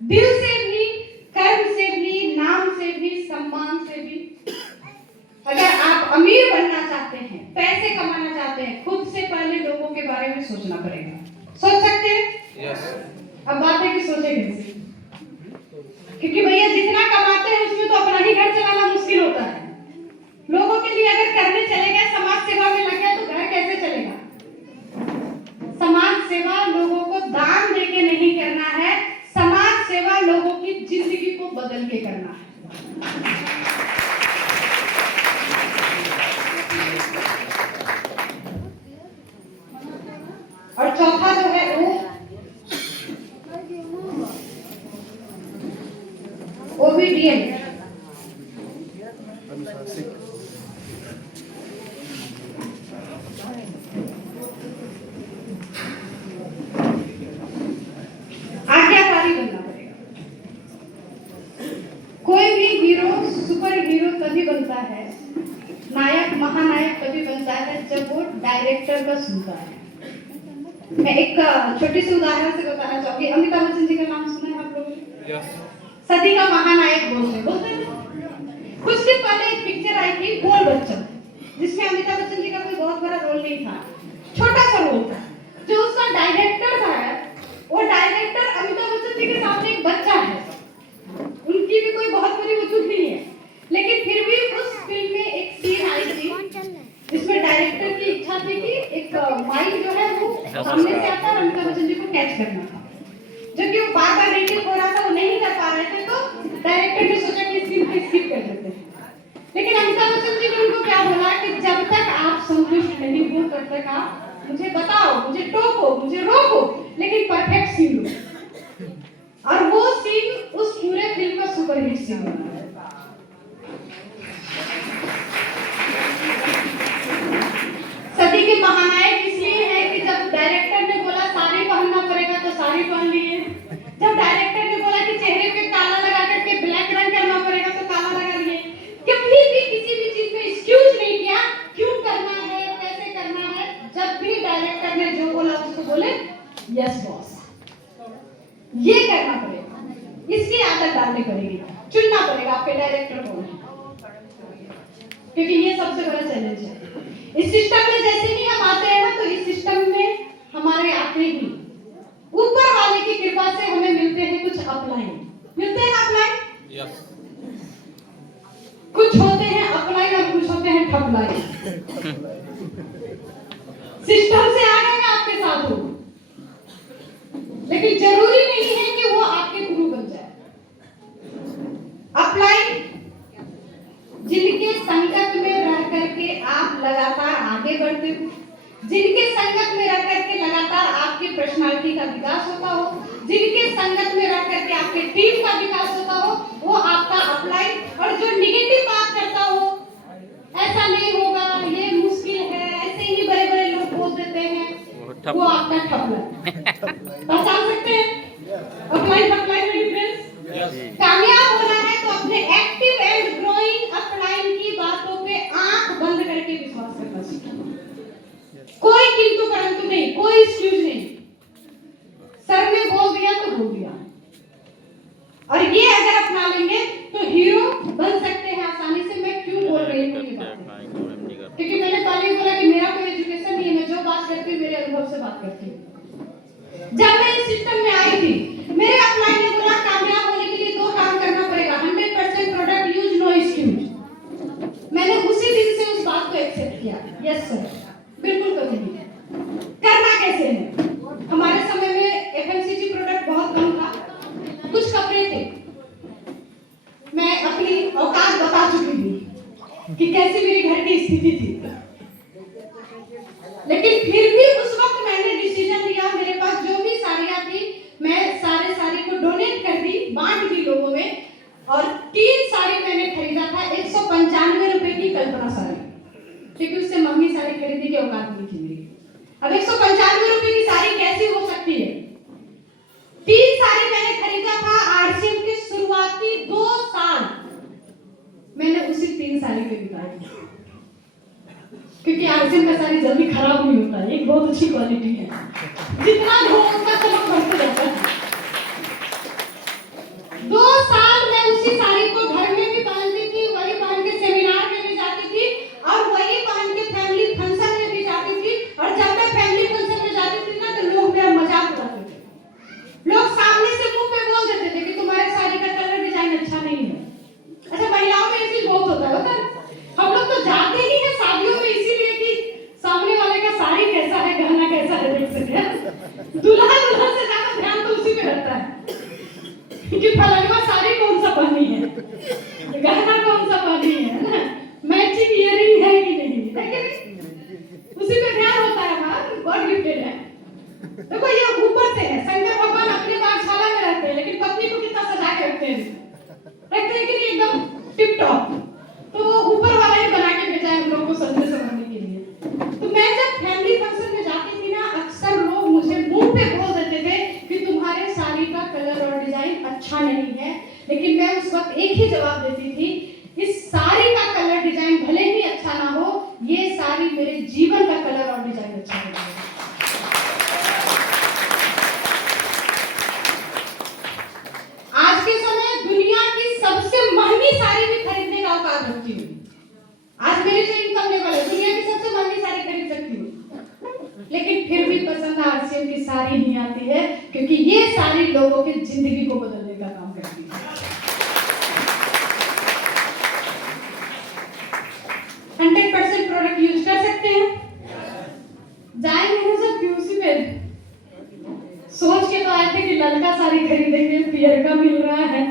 दिल से भी, कर्म से भी, नाम से भी, सम्मान से भी। अगर आप अमीर बनना चाहते हैं, पैसे हैं खुद से पहले लोगों के बारे में सोचना पड़ेगा। सोच सकते हैं? यस। अब बात है कि सोचे कैसे, क्योंकि भैया जितना कमाते हैं उसमें तो अपना ही घर चलाना मुश्किल होता है। लोगों के लिए अगर करने चले गए, समाज सेवा में लगे तो घर कैसे चलेगा? समाज सेवा लोगों को दान देके नहीं करना है, समाज सेवा लोगों की जिंदगी को बदल के करना है। और चौथा जो है वो ओबीडिएंट। आज्ञाकारी बनना पड़ेगा। कोई भी हीरो सुपर हीरो तभी बनता है, नायक महानायक तभी बनता है जब वो डायरेक्टर का सुनता है। मैं एक छोटी सी उदाहरण से बताना चाहूंगी। अमिताभ बच्चन जी का नाम सुना है आप लोगों ने? यस। सदी का महानायक बोलते हैं। कुछ दिन पहले एक पिक्चर आई थी बोल बच्चन, जिसमें अमिताभ बच्चन जी का कोई बहुत बड़ा रोल नहीं था, छोटा सा रोल था। जो उसका डायरेक्टर था, वो डायरेक्टर अमिताभ बच्चन जी के सामने एक बच्चा है, उनकी भी कोई बहुत बड़ी वजूद नहीं है, लेकिन फिर भी उस फिल्म में एक सीन आई थी जिसमें डायरेक्टर की इच्छा थी कि एक माइक जो है वो सामने से आता है, अमिताभ बच्चन जी को कैच करना था। जबकि वो बार बार रीटेक हो रहा था, वो नहीं कर पा रहे थे, तो डायरेक्टर ने सोचा कि इस सीन को स्किप कर देते हैं। लेकिन अमिताभ बच्चन जी ने उनको क्या बोला कि जब तक आप संतुष्ट नहीं हो तब तक आप मुझे बताओ, मुझे टोको, मुझे रोको, लेकिन परफेक्ट सीन लो। और वो सीन उस पूरे फिल्म का सुपरहिट सीन बना। सदी के महानायक इसलिए है कि जब डायरेक्टर ने बोला साड़ी पहनना पड़ेगा तो साड़ी पहन लिए, जब डायरेक्टर ने बोला कि चेहरे पे काला लगा करके ब्लैक रंग करना पड़ेगा तो काला लगा लिए। कभी भी किसी भी चीज में एक्सक्यूज नहीं किया, क्यों करना है, कैसे करना है। जब भी डायरेक्टर ने जो बोला उसको बोले यस बॉस, ये करना पड़ेगा, इसकी आदत डालनी पड़ेगी, चुनना पड़ेगा आपके डायरेक्टर को, क्योंकि ये सबसे बड़ा चैलेंज है। इस सिस्टम में जैसे ही हम आते हैं ना, तो इस सिस्टम में हमारे आते ही ऊपर वाले की कृपा से हमें मिलते हैं कुछ अपलाइन, मिलते हैं अपलाइन। यस। कुछ होते हैं अपलाइन और कुछ होते हैं ठपलाइन। सिस्टम से आ गए आपके साथ हो, लेकिन जरूरी नहीं है कि वो आपके गुरु बन जाए। अपलाइन जिनके संगत में रह करके आप लगातार आगे बढ़ते हो, जिनके संगत में रह करके लगातार आपकी पर्सनालिटी का विकास होता हो, जिनके संगत में रह करके आपके टीम का विकास होता हो, वो आपका अपलाइन। और जो निगेटिव बात करता हो, ऐसा नहीं होगा, ये मुश्किल है, ऐसे ही बड़े बड़े लोग बोल देते हैं, वो आपका ठपलाइन। पहचान सकते हैं अपलाइन ठपलाइन में डिफरेंस? कामयाब होना है तो अपने एक्टिव एंड ग्रोइंग अपलाइन की बातों पे आंख बंद करके विश्वास करना सीखना। कोई किंतु परंतु नहीं, कोई एक्सक्यूज नहीं। सर ने बोल दिया तो बोल दिया। और ये अगर अपना लेंगे तो हीरो बन सकते हैं आसानी से। मैं क्यों बोल रही हूँ ये बात? क्योंकि मैंने पहले ही बोला कि मेरा कोई एजुकेशन नहीं है, मैं जो बात करती हूँ मेरे अनुभव से बात करती हूँ। जब मैं इस सिस्टम में आई थी, मेरे अपलाइन ने बोला कामयाब होने के लिए 2 काम करना पड़ेगा, 100% प्रोडक्ट यूज, नो एक्सक्यूज। मैंने उसी दिन से उस बात को एक्सेप्ट किया। यस सर, बिल्कुल कभी नहीं। करना कैसे है? हमारे समय में एफएमसीजी प्रोडक्ट बहुत कम था, कुछ कपड़े थे। मैं अपनी औकात बता चुकी थी कि कैसी मेरी घर की स्थिति थी, लेकिन फिर भी उस वक्त मैंने डिसीजन लिया। मेरे पास जो भी साड़ियां थी, मैं साड़ी को डोनेट कर दी, बांट दी लोगों में। और 3 साड़ी मैंने खरीदा था, 195 रुपए की कल्पना साड़ी, क्योंकि उससे मम्मी साड़ी खरीदने की औकात नहीं थी मेरी। अब 195 रुपए की साड़ी कैसी हो सकती है? 3 साड़ी मैंने खरीदा था। आरसीएम के शुरुआती 2 साल मैंने उसी 3 साड़ी पे बिताए, क्योंकि आरसीएम का साड़ी जल्दी खराब नहीं होता है, एक बहुत अच्छी क्वालिटी है, जितना धो उतना चमक बढ़ते जाता है। 2 साल मैं उसी साड़ी को घर में भी पहनती थी, वही पहन के सेमिनार में भी जाती थी, और वही पहन के फैमिली फंक्शन में भी जाती थी। देखो ये ऊपर से है, शंकर भगवान अपने पाठशाला में रहते हैं, लेकिन पत्नी को कितना सजा के रखते हैं कि नहीं, एकदम टिप टॉप। तो वो ऊपर वाला ही बना के भेजा है हम लोग को सजने संवरने के लिए। तो मैं जब फैमिली फंक्शन में जाती थी ना, अक्सर लोग मुझे मुंह पे बोल देते थे कि तुम्हारे साड़ी का कलर और डिजाइन अच्छा नहीं है, लेकिन मैं उस वक्त एक ही जवाब देती थी, इस साड़ी का कलर डिजाइन भले ही अच्छा ना हो, ये साड़ी मेरे जीवन का कलर और डिजाइन अच्छा है। आज के समय दुनिया की सबसे महंगी साड़ी भी खरीदने का औकात रखती हूँ। आज मेरे से इनकम लेवल है, दुनिया की सबसे महंगी साड़ी खरीद सकती हूँ, लेकिन फिर भी पसंद आरसीएम की साड़ी नहीं आती है, क्योंकि ये साड़ी लोगों की जिंदगी को बदलने का काम करती है। 100% प्रोडक्ट यूज कर सकते हैं। जाएंगे ना जब पीयूसी में, सोच के तो आए थे कि ललका साड़ी खरीदेंगे, पियर का मिल रहा है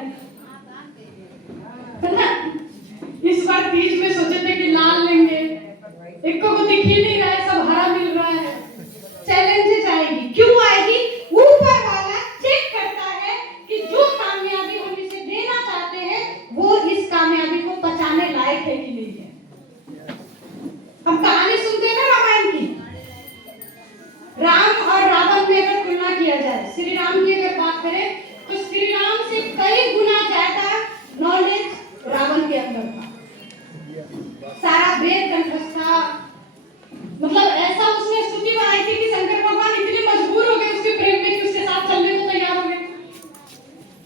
ना। इस बार तीज में सोचे थे कि लाल लेंगे, एक को दिख ही नहीं रहा है, सब हरा मिल रहा है। चैलेंजेस आएगी, क्यों आएगी? ऊपर वाला चेक करता है कि जो कामयाबी हम इसे देना चाहते हैं वो इस कामयाबी को पचाने लायक है कि नहीं है। हम कहानी सुनते हैं ना रामायण की, राम और रावण में अगर तुलना किया जाए, श्री राम की अगर बात करें तो श्री राम से कई गुना ज्यादा नॉलेज रावण के अंदर था। सारा वेद कंठस्थ था, मतलब ऐसा उसने स्तुति बनाई थी कि शंकर भगवान इतने मजबूर हो गए उसके प्रेम में कि उसके साथ चलने को तैयार हो गए।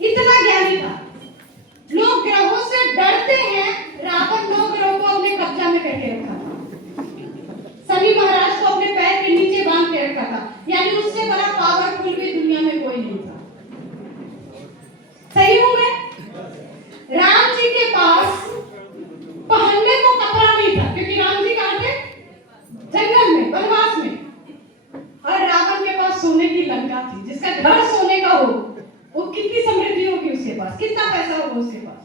इतना ज्ञानी था। लोग ग्रहों से डरते हैं, रावण 9 ग्रहों को अपने कब्जा में करके रखा था। शनि महाराज को अपने पैर के नीचे बांध के रखा था, यानी उससे बड़ा पावरफुल भी दुनिया में कोई नहीं था। सही हूं मैं? राम जी के पास पहनने को कपड़ा नहीं था, क्योंकि राम जी कहां थे? जंगल में, वनवास में। और रावण के पास सोने की लंका थी, जिसका घर सोने का हो, वो कितनी समृद्धि होगी उसके पास, कितना पैसा होगा उसके पास।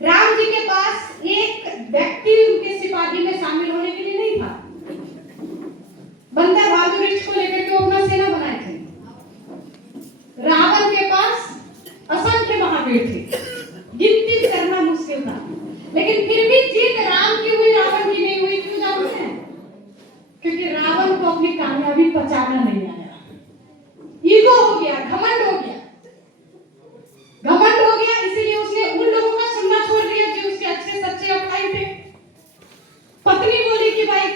राम जी के पास एक व्यक्ति उनके सिपाही में शामिल होने के लिए नहीं था। बंदर भालू वृक्ष को लेकर के अपना सेना बनाए थे। रावण के पास असंख्य महावीर थे, गिनती करना मुश्किल था, लेकिन फिर भी जीत राम की हुई, रावण की नहीं हुई। क्यों जानते हैं? क्योंकि रावण को अपनी कामयाबी पचाना नहीं आया। ईगो हो गया, घमंड हो गया, इसीलिए उसने उन लोगों का सुनना छोड़ दिया जो उसके अच्छे सच्चे अपराधी थे। पत्नी बोली कि भाई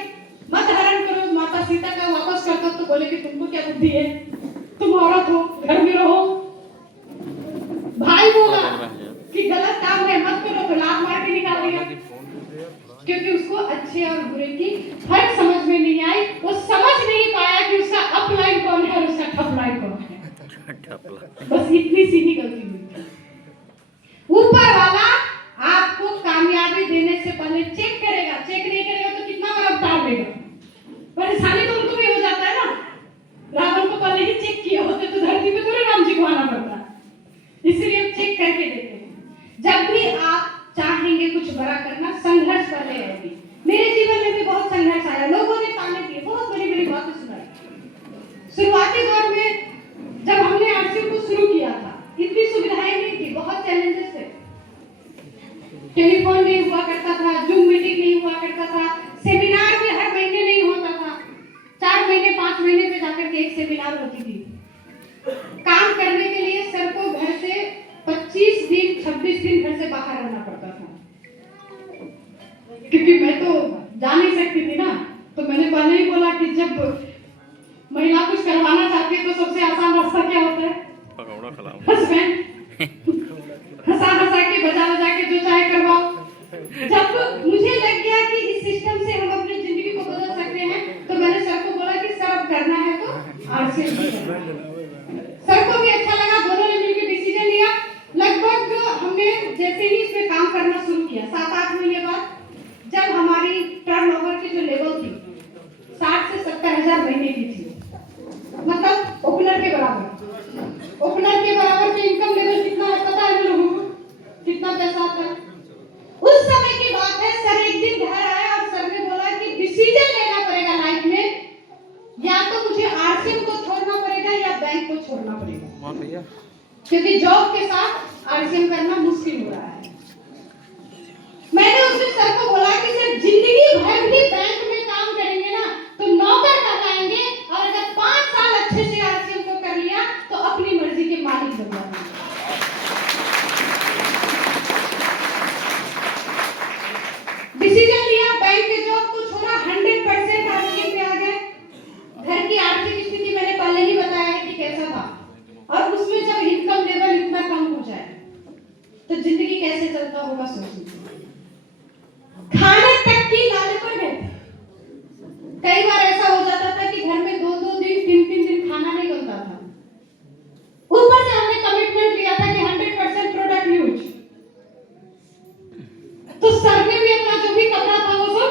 मत हरण करो, माता सीता का वापस कर दो, तो बोले कि तुमको क्या बुद्धि है, तुम औरत हो, घर में रहो। भाई बोला कि गलत काम है, मत करो, तो लात मार के निकाल दिया, क्योंकि उसको अच्छे और बुरे की फर्क समझ में नहीं आई। वो समझ नहीं पाया कि उसका अपलाइन कौन है और उसका ठपलाइन कौन है। बस इतनी सी ही गलती हुई। ऊपर वाला आपको कामयाबी देने से पहले चेक करेगा, चेक नहीं करेगा तो कितना बड़ा अवतार देगा। परेशानी तो उनको भी हो जाता है ना। रावण को पहले ही चेक किया होते तो धरती पे थोड़े राम जी को आना पड़ता, इसलिए हम चेक करके देते हैं। जब भी आप चाहेंगे कुछ बड़ा करना, संघर्ष पहले आएगी। मेरे जीवन में भी बहुत संघर्ष आया, लोगों ने ताने दिए, बहुत बड़ी बड़ी बातें सुनाई। शुरुआती दौर में जब हमने आरसीएम को शुरू किया था, इतनी सुविधाएं नहीं थी, बहुत चैलेंजेस थे। टेलीफोन नहीं हुआ करता था, जूम मीटिंग नहीं हुआ करता था, सेमिनार भी हर महीने नहीं होता था। 4 महीने 5 महीने पे जाकर के एक सेमिनार होती थी। काम करने के लिए सर को घर से 25 दिन 26 दिन घर से बाहर रहना पड़ता था, क्योंकि मैं तो जा नहीं सकती थी ना। तो मैंने पहले ही बोला कि जब महिला कुछ करवाना चाहती है तो सबसे आसान रास्ता क्या होता है? हस्बैंड। हंसा के बजा के जो चाहे करवाओ। जब मुझे लग गया कि इस सिस्टम से हम अपनी जिंदगी को बदल सकते हैं, तो मैंने सर को बोला कि सर अब करना है तो आरसीएम। सर को भी अच्छा लगा, दोनों ने मिलकर डिसीजन लिया। लगभग हमने जैसे ही इसमें काम करना शुरू किया, 7-8 महीने बाद, जब हमारी टर्नओवर की जो लेवल थी 60 से 70 हजार महीने की थी, मतलब ओपनर के बराबर क्योंकि जॉब के साथ आरसीएम करना मुश्किल हो रहा है। मैंने उस दिन सर को बोला कि सर जिंदगी भर भी बैंक में काम करेंगे ना तो नौकर कहलाएंगे, और अगर 5 साल अच्छे से आरसीएम को कर लिया तो अपनी मर्जी के मालिक बन जाएंगे। डिसीजन लिया, बैंक के जॉब को छोड़ा, 100% आरसीएम पे आ गए। घर की आर्थिक स्थिति मैंने पहले ही बताया है कि कैसा था, और उसमें जब इनकम लेवल इतना कम हो जाए तो जिंदगी कैसे चलता होगा सोचिए। खाने तक की लाले पड़ गए। कई बार ऐसा हो जाता था कि घर में 2-2 दिन 3-3 दिन खाना नहीं बनता था। ऊपर से हमने कमिटमेंट लिया था कि 100% प्रोडक्ट यूज, तो सर ने भी अपना जो भी कपड़ा था वो सब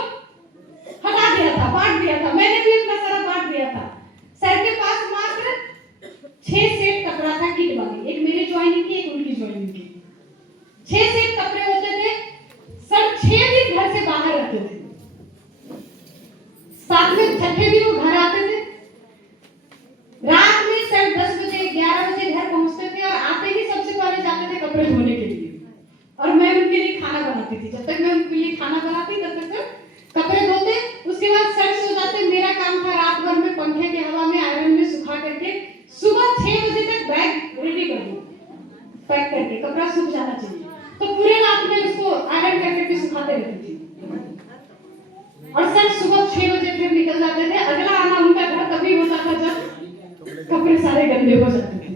हटा दिया था, बांट दिया था। मैंने भी अपना सारा बांट दिया था। सर के पास मात्र 6 सेट कपड़ा था किट वाली, एक मेरे ज्वाइनिंग की, एक उनकी ज्वाइनिंग की। 6 सेट कपड़े होते थे। सर 6 दिन घर से बाहर रहते थे, साथ में छठे दिन वो घर आते थे। रात में सर 10 बजे 11 बजे घर पहुंचते थे, और आते ही सबसे पहले जाते थे कपड़े धोने के लिए, और मैं उनके लिए खाना बनाती थी। जब तक मैं उनके लिए खाना बनाती तब तक सर कपड़े धोते। उसके बाद सर सो जाते। मेरा काम था रात भर में पंखे की हवा में आयरन में सुखा करके सुबह 6 बजे तक बैग रेडी कर दूं, पैक करके, कपड़ा सूख जाना चाहिए। तो पूरे रात में उसको आयरन करके सुखाते रहती थी, और सर सुबह 6 बजे फिर निकल जाते थे। अगला आना उनका घर तभी होता था जब कपड़े सारे गंदे हो जाते थे।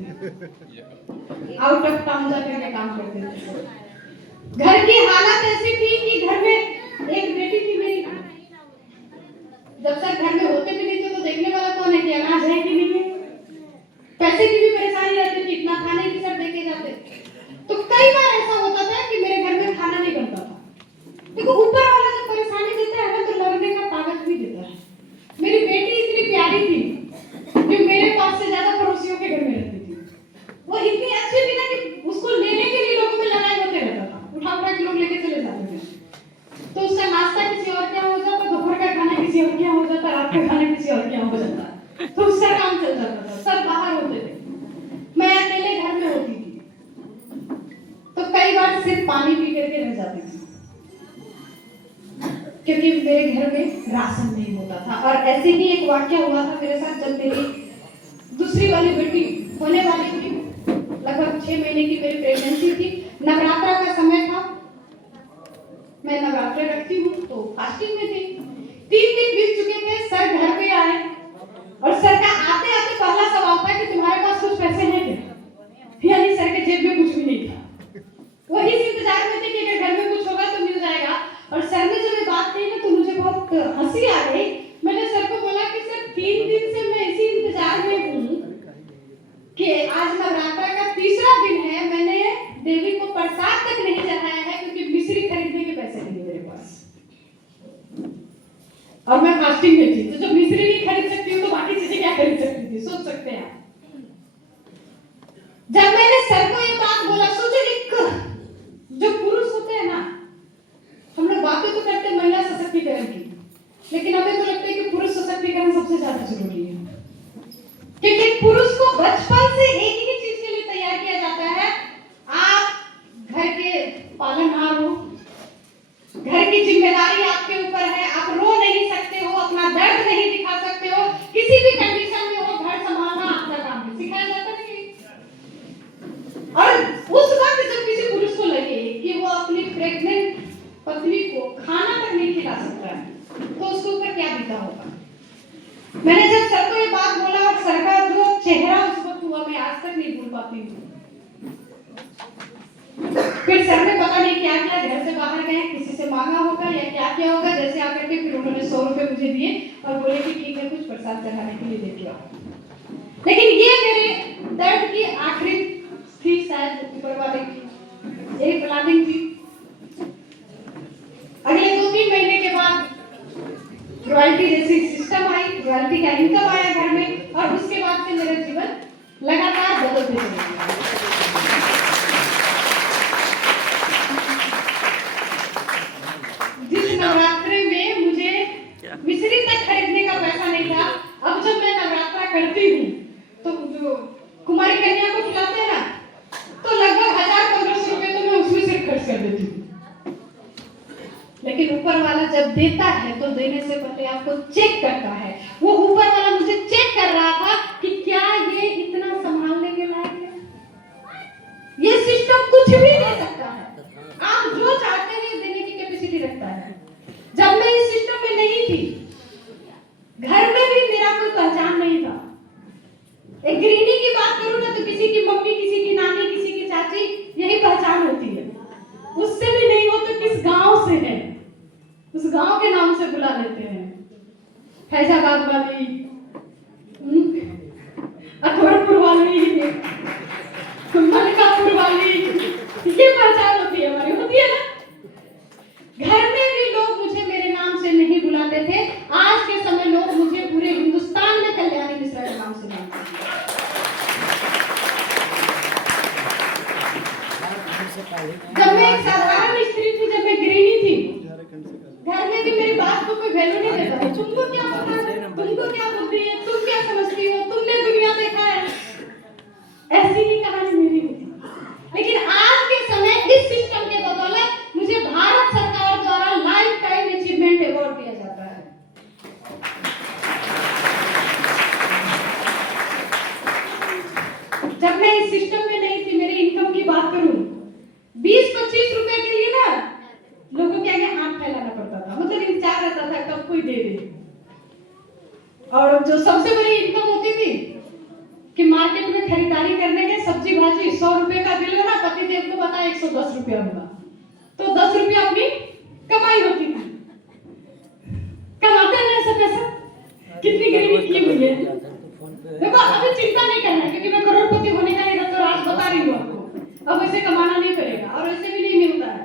आउट ऑफ टाउन जाकर के काम करते थे। घर की हालत ऐसी थी कि घर में एक बेटी थी मेरी। जब सर घर में होते भी नहीं थे तो देखने वाला कौन है कि अनाज है कि नहीं है। पैसे की भी परेशानी रहती थी, इतना था नहीं कि सर देके जाते। तो कई बार ऐसा होता था कि मेरे घर में खाना नहीं बनता था। देखो ऊपर वाला जब परेशानी देता है ना तो लड़ने का ताकत भी देता है। मेरी बेटी इतनी प्यारी थी कि मेरे पास से ज्यादा पड़ोसियों के घर में रहती थी। वो इतनी अच्छी थी ना कि उसको लेने के लिए लोगों में लड़ाई होते रहता था, उठा के लोग लेके चले जाते थे। तो उसका नाश्ता किसी और क्या हो जाता, दोपहर का खाना किसी और क्या हो जाता, रात का खाना किसी और क्या हो जाता, तो उसका काम चल जाता था। सब बाहर होते थे, मैं अकेले घर में होती थी। तो कई बार सिर्फ पानी पी करके रह जाती थी, क्योंकि मेरे घर में राशन नहीं होता था। और ऐसे ही एक वाक्य हुआ था मेरे साथ जब मेरी दूसरी वाली बेटी होने वाली थी। लगभग 6 महीने की मेरी प्रेगनेंसी थी। नवरात्रा का समय था, मैं नवरात्रे रखती हूँ तो फास्टिंग में थी। 3 दिन बीत चुके थे। सर घर पे आए, और सर का आते आते पहला सवाल था कि तुम्हारे पास कुछ पैसे हैं क्या? यानी सर के जेब में कुछ भी नहीं था। वो इस इंतजार में थे कि अगर घर में कुछ होगा तो मिल जाएगा। और सर ने जब ये बात कही ना तो मुझे बहुत हंसी आ गई। मैंने सर को बोला कि सर 3 दिन से मैं इसी इंतजार में हूँ कि आज नवरात्रा का तीसरा दिन है, मैंने देवी को प्रसाद तक नहीं चढ़ाया है क्योंकि मिश्री खरीदने के पैसे नहीं मेरे पास, और मैं फास्टिंग में थी। तो जब मिश्री नहीं खरीद सकती हूँ तो बाकी चीजें क्या खरीद सकती थी, सोच सकते हैं आप। जब मैंने सर को ये बात बोला, सोचो एक जो पुरुष होते हैं ना, हम लोग बातें तो करते हैं महिला सशक्तिकरण की, लेकिन हमें तो लगता है कि पुरुष सशक्तिकरण सबसे ज्यादा जरूरी है। क्योंकि पुरुष को बचपन से एक ही चीज के लिए तैयार किया जाता है, आप घर के पालनहार हो, घर की जिम्मेदारी आपके ऊपर है, आप रो नहीं सकते हो, अपना दर्द नहीं दिखा सकते हो, किसी भी कंडीशन में हो घर संभालना आपका काम है, सिखाया जाता है। और उस वक्त जब किसी पुरुष को लगे कि वो अपनी प्रेग्नेंट पत्नी को खाना तक नहीं खिला सकता है तो उसके ऊपर क्या बीता होगा। मैंने जब सर को ये बात बोला और सर का जो चेहरा उस वक्त हुआ, मैं आज तक नहीं भूल पाती हूँ। फिर सर ने पता नहीं क्या किया, घर से बाहर गए, किसी से मांगा होगा या क्या किया होगा, जैसे आकर के फिर उन्होंने 100 रुपए मुझे दिए और बोले कि ठीक है कुछ प्रसाद चढ़ाने के लिए लेके आओ। लेकिन ये मेरे दर्द की आखिरी थी, शायद ऊपर वाले की यही प्लानिंग थी। अगले 2-3 महीने के बाद रॉयल्टी जैसी सिस्टम आई, रॉयल्टी का इनकम आया घर में, और उसके बाद से मेरा जीवन लगातार बदलते चला। जिस नवरात्रि में मुझे मिश्री तक खरीदने का पैसा नहीं था, अब जब मैं नवरात्रा करती हूँ तो जो कुमारी कन्या को खिलाते हैं ना, तो लगभग 1000-1500 रुपए तो मैं उसमें सिर्फ खर्च कर देती हूँ। लेकिन ऊपर वाला जब देता है तो देने से पहले आपको चेक करता है। वो ऊपर वाला मुझे चेक कर रहा था कि क्या ये इतना संभालने के लायक है। ये सिस्टम कुछ भी दे सकता है, आप जो चाहते हैं देने की कैपेसिटी रखता है। जब मैं इस सिस्टम में नहीं थी, घर में भी मेरा कोई पहचान नहीं था। एक गृहिणी की बात करूं ना तो किसी की मम्मी, किसी की नानी, किसी की चाची, यही पहचान होती है। उससे भी नहीं हो तो किस गांव से है, उस गांव के नाम से बुला लेते हैं। फैजाबाद वाली, अकबरपुर वाली, मलकापुर वाली, ये पहचान होती है हमारी, होती है ना। घर में भी लोग मुझे मेरे नाम से नहीं बुलाते थे। आज के समय लोग मुझे पूरे हिंदुस्तान में कल्याणी मिश्रा के नाम से बुलाते हैं। जब मैं एक साधारण स्त्री थी, जब मैं गृहिणी थी, घर में भी मेरी बात को कोई वैल्यू नहीं देता था। तुमको क्या पता है, तुमको क्या बुद्धि है, तुम क्या समझती हो, तुमने दुनिया देखा है, ऐसी ही कहानी मेरी भी थी। लेकिन आज के समय इस सिस्टम के बदौलत मुझे भारत सरकार द्वारा लाइफ टाइम अचीवमेंट अवार्ड दिया जाता है। जब मैं इस सिस्टम में नहीं थी, मेरी इनकम की बात करूं, 20-25 रुपए के लिए ना लोगों के आगे हाथ फैलाना पड़ता था। मतलब इंतजार रहता था कब कोई दे दे। और जो सबसे बड़ी इनकम होती थी कि मार्केट में खरीदारी करने के सब्जी भाजी 100 रुपए का बिल बना, पति देव को पता 110 रुपया होगा, तो 10 रुपया अपनी कमाई होती थी। कमाते हैं ऐसा पैसा, कितनी गरीबी की हुई है। देखो अभी चिंता नहीं करना है, क्योंकि मैं करोड़पति होने का इरादा तो आज बता रही हूँ आपको। अब ऐसे कमाना नहीं पड़ेगा और ऐसे भी नहीं मिलता है।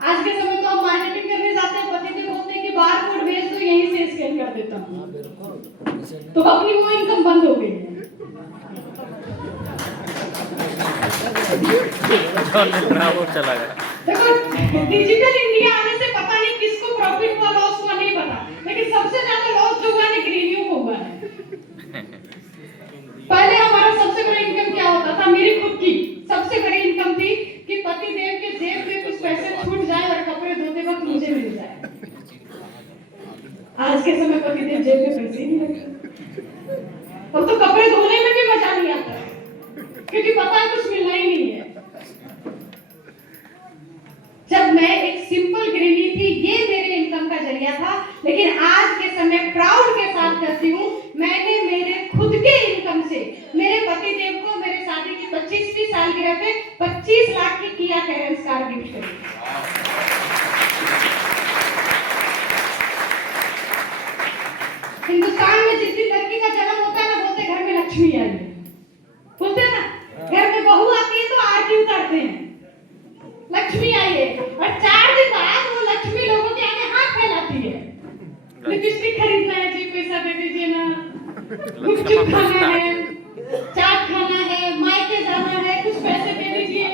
आज के समय तो हम मार्केटिंग करने जाते हैं, पति देव बोलते हैं कि बार कोड भेज दो, यहीं से स्कैन कर देता हूँ, तो अपनी वो इनकम बंद हो गई है। चला गया। देखो डिजिटल इंडिया आने से पता नहीं किसको प्रॉफिट हुआ, लॉस हुआ नहीं पता, लेकिन सबसे ज्यादा लॉस जो हुआ है गृहिणियों को हुआ है। पहले हमारा सबसे बड़ा इनकम क्या होता था, मेरी खुद की सबसे बड़ी इनकम थी कि पति देव के जेब में कुछ पैसे छूट जाए और कपड़े धोते वक्त मुझे मिल जाए। आज के समय पति देव जेब में पैसे नहीं रखते, अब तो कपड़े धोने में भी मजा नहीं आता, क्योंकि पता है कुछ मिलना ही नहीं है। जब मैं एक सिंपल गृहिणी थी, ये मेरे इनकम का जरिया था, लेकिन आज के समय प्राउड के साथ कहती हूँ, मैंने मेरे खुद के इनकम से मेरे पति देव को मेरे शादी की 25वीं सालगिरह पे 25 लाख की किया कैरेंस कार गिफ्ट करी। हिंदुस्तान में जिस दिन लड़की का जन्म होता है ना, बोलते घर में लक्ष्मी आई है, बोलते हैं ना। घर में बहू आती है तो आरती उतारते हैं, लक्ष्मी आई है, और 4 दिन बाद वो लक्ष्मी लोगों के आगे हाथ फैलाती है। लिपस्टिक खरीदना है जी, पैसा दे दीजिए ना, गुपचुप खाना है, चाट खाना है, मायके जाना है, कुछ पैसे दे दीजिए।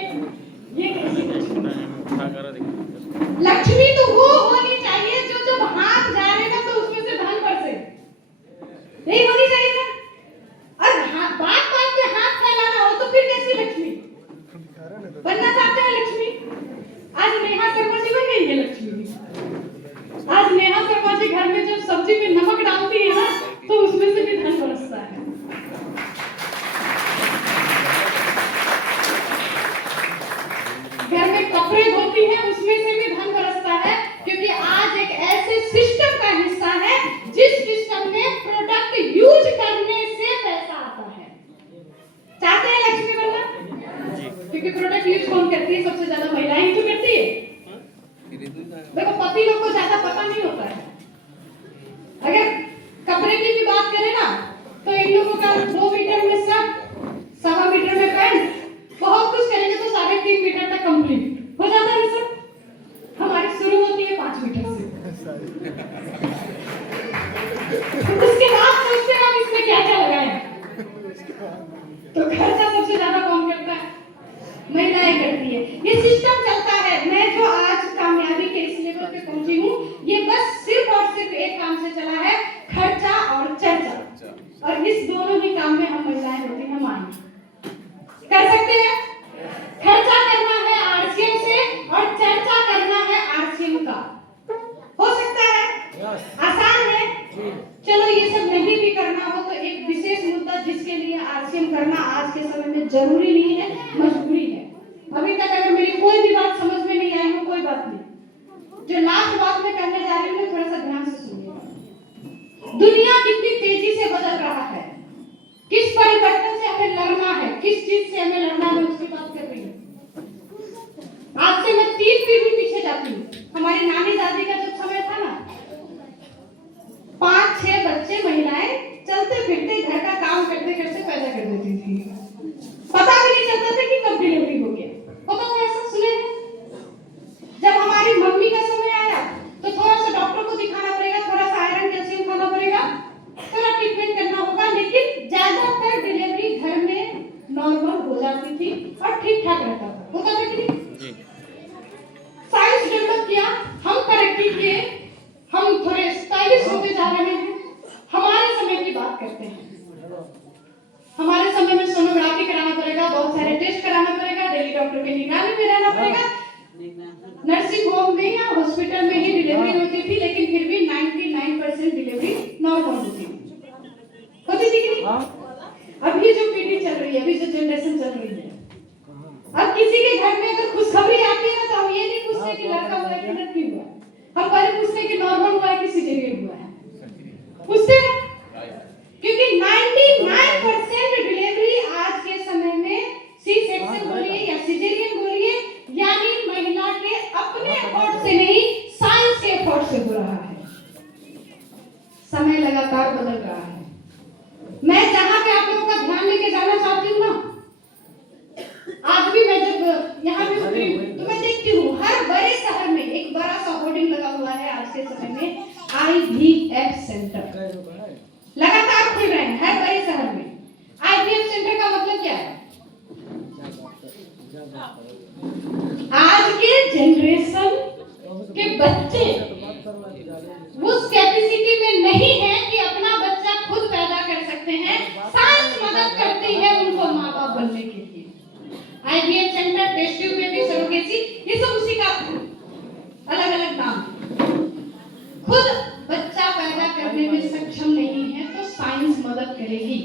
ये कैसी लक्ष्मी तो वो होनी चाहिए जो जब हाथ जा रहे ना तो उसमें से धन बरसे, नहीं होनी चाहिए ना। और बात बात पे हाथ फैलाना हो तो फिर कैसी लक्ष्मी बनना चाहते हैं? लक्ष्मी आज नेहा शर्मा जी बन गई है लक्ष्मी। आज नेहा शर्मा जी घर में जब सब्जी में नमक डालती है ना तो उसमें से भी धन बरसता है। घर में कपड़े धोती है उसमें से भी धन बरसता है, क्योंकि आज एक ऐसे सिस्टम का हिस्सा है जिस सिस्टम में प्रोडक्ट यूज करने से पैसा आता है। चाहते हैं लक्ष्मी बनना? क्योंकि प्रोडक्ट यूज कौन करती है? सबसे ज्यादा महिलाएं ही तो करती है। देखो पति लोग को ज्यादा पता नहीं होता है। अगर कपड़े की भी बात करें ना तो इन लोगों का 2 मीटर में शर्ट, 1.25 मीटर में पैंट, बहुत कुछ करेंगे तो 3.5 मीटर तक कंप्लीट हो जाता है सर। हमारी शुरू होती है 5 मीटर से, उसके बाद सोचते हैं हम इसमें क्या क्या लगाएं। तो खर्चा सबसे ज्यादा कौन करता है? महिलाएं करती है। ये सिस्टम चलता है। मैं जो आज कामयाबी के इस लेवल पे पहुंची हूँ, ये बस सिर्फ और सिर्फ एक काम से चला है, खर्चा और चर्चा। और इस दोनों ही काम में हम महिलाएं होती हैं मानी। चलो ये सब नहीं भी करना हो तो एक विशेष मुद्दा जिसके लिए आरसीएम करना आज के समय में जरूरी नहीं है, मजबूरी है। अभी तक अगर मेरी कोई भी बात समझ में नहीं आई हो, कोई बात नहीं, जो लास्ट बात मैं कहने जा रही हूँ थोड़ा सा ध्यान से सुनिएगा। दुनिया कितनी तेजी से बदल रहा है, किस परिवर्तन से हमें लड़ना है, किस चीज से हमें लड़ना है, उसकी बात कर रही हूँ। आज से मैं 3 पीढ़ी पीछे जाती हूँ। हमारी नानी दादी का जब समय था ना, 5-6 बच्चे महिलाएं चलते फिरते घर का काम करते करते पैदा कर देती थी। पता भी नहीं चलता था कि कब डिलीवरी हो गया। पता है ऐसा सुने हैं? जब हमारी मम्मी का समय आया तो थोड़ा सा डॉक्टर को दिखाना पड़ेगा, थोड़ा सा आयरन कैल्शियम खाना पड़ेगा, थोड़ा ट्रीटमेंट करना होगा, लेकिन ज्यादातर डिलीवरी घर में नॉर्मल हो जाती थी और ठीक ठाक रहता था। होता था कि नहीं? साइंस डेवलप किया, हम तरक्की किए, हम थोड़े स्टाइलिश होते जा रहे हैं। हमारे समय की बात करते हैं। हमारे समय में सोनोग्राफी कराना पड़ेगा, बहुत सारे टेस्ट कराना पड़ेगा, डेली डॉक्टर के निगरानी में रहना पड़ेगा। नर्सिंग होम में या हॉस्पिटल में ही डिलीवरी होती थी, लेकिन फिर भी 99% डिलीवरी नॉर्मल होती थी कि नहीं? अभी जो पीढ़ी चल रही है, अभी जो जनरेशन चल रही है, अब किसी के घर में अगर खुशखबरी आती है ना तो हम ये नहीं पूछते कि लड़का हुआ है कि लड़की हुआ है, हम पहले पूछते हैं कि नॉर्मल हुआ है कि सिजेरियन हुआ है। पूछते हैं क्योंकि 99% डिलीवरी आज के समय में सी सेक्शन बोलिए या सिजेरियन बोलिए, यानी महिला के अपने एफर्ट से नहीं, साइंस के एफर्ट से हो रहा है। समय लगातार बदल रहा है। मैं जहां पे आप लोगों का ध्यान लेके जाना चाहती हूँ ना, आज भी मैं जब यहाँ पे उतरी हूँ तो मैं देखती हूँ हर बड़े शहर में एक बड़ा सा होर्डिंग लगा हुआ है। आज के समय में IVF सेंटर लगातार खुल रहे हैं हर बड़े शहर में। IVF सेंटर का मतलब क्या है? आज के जनरेशन के बच्चे उस कैपेसिटी में नहीं है कि अपना बच्चा खुद पैदा कर सकते हैं। साइंस मदद करती है उनको माँ बाप बनने के लिए। IVF centre, test tube baby, surrogacy, ये सब उसी का अलग अलग नाम। खुद बच्चा पैदा करने में सक्षम नहीं है तो साइंस मदद करेगी।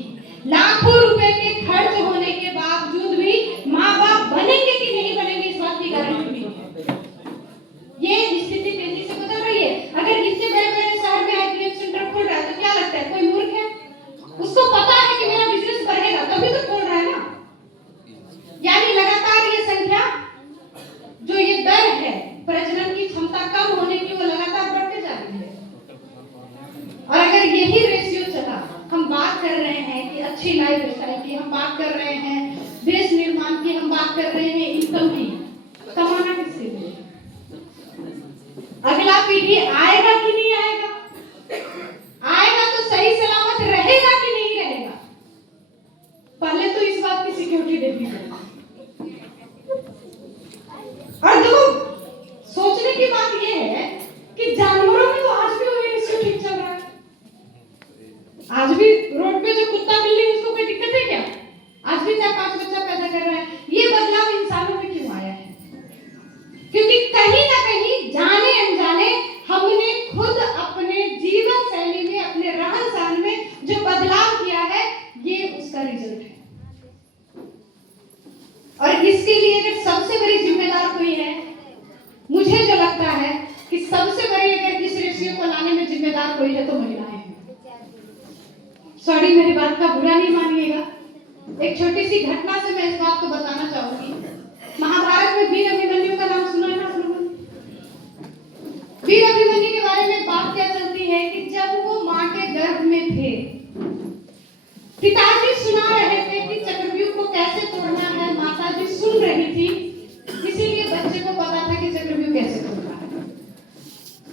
लाखों रुपए के खर्च होने के बावजूद भी माँ बाप बनेंगे कि नहीं बनेंगे, इस बात की गारंटी नहीं है। ये स्थिति तेजी से बदल रही है। अगर इतने बड़े बड़े शहर में IVF सेंटर खोल रहा है तो क्या लगता है कोई मूर्ख है? उसको पता है कि मेरा बिजनेस बढ़ेगा तभी तो खोल रहा है ना। यानी लगातार ये संख्या, जो ये दर है प्रजनन की क्षमता कम होने की, वो लगातार बढ़ते जा रही है। और अगर यही रेशियो चला, हम बात कर रहे हैं कि अच्छी लाइफ स्टाइल की, हम बात कर रहे हैं देश निर्माण की, हम बात कर रहे हैं इनकम की, कमाना किसके लिए? अगला पीढ़ी आएगा कि नहीं आएगा? आएगा तो सही सलामत रहेगा कि नहीं रहेगा? पहले तो इस बात की सिक्योरिटी देखनी पड़ेगी। और देखो, सोचने की बात यह है कि जानवरों में तो आज भी वही रेशियो ठीक चल रहा है। आज भी रोड पे जो कुत्ता बिल्ली, उसको कोई दिक्कत है क्या? आज भी 4-5 बच्चा पैदा कर रहा है। ये बदलाव इंसानों में क्यों आया है? क्योंकि कहीं ना कहीं जाने अनजाने हमने खुद अपने जीवन शैली में, अपने रहन सहन में जो बदलाव किया है, ये उसका रिजल्ट है। और इसके लिए अगर सबसे बड़ी जिम्मेदार कोई है, मुझे जो लगता है कि सबसे बड़ी अगर इस रेशियो को लाने में जिम्मेदार कोई है तो महिलाएं हैं। सॉरी, मेरी बात का बुरा नहीं मानिएगा। एक छोटी सी घटना से मैं इस बात को बताना चाहूंगी। महाभारत में वीर अभिमन्यु का नाम सुना है ना? वीर अभिमन्यु के बारे में बात क्या चलती है कि जब वो माँ के गर्भ में थे, पिताजी सुना रहे थे कि चक्रव्यूह को कैसे तोड़ना है, माताजी सुन रही थी, इसीलिए बच्चे को पता था कि चक्रव्यूह कैसे तोड़ना है।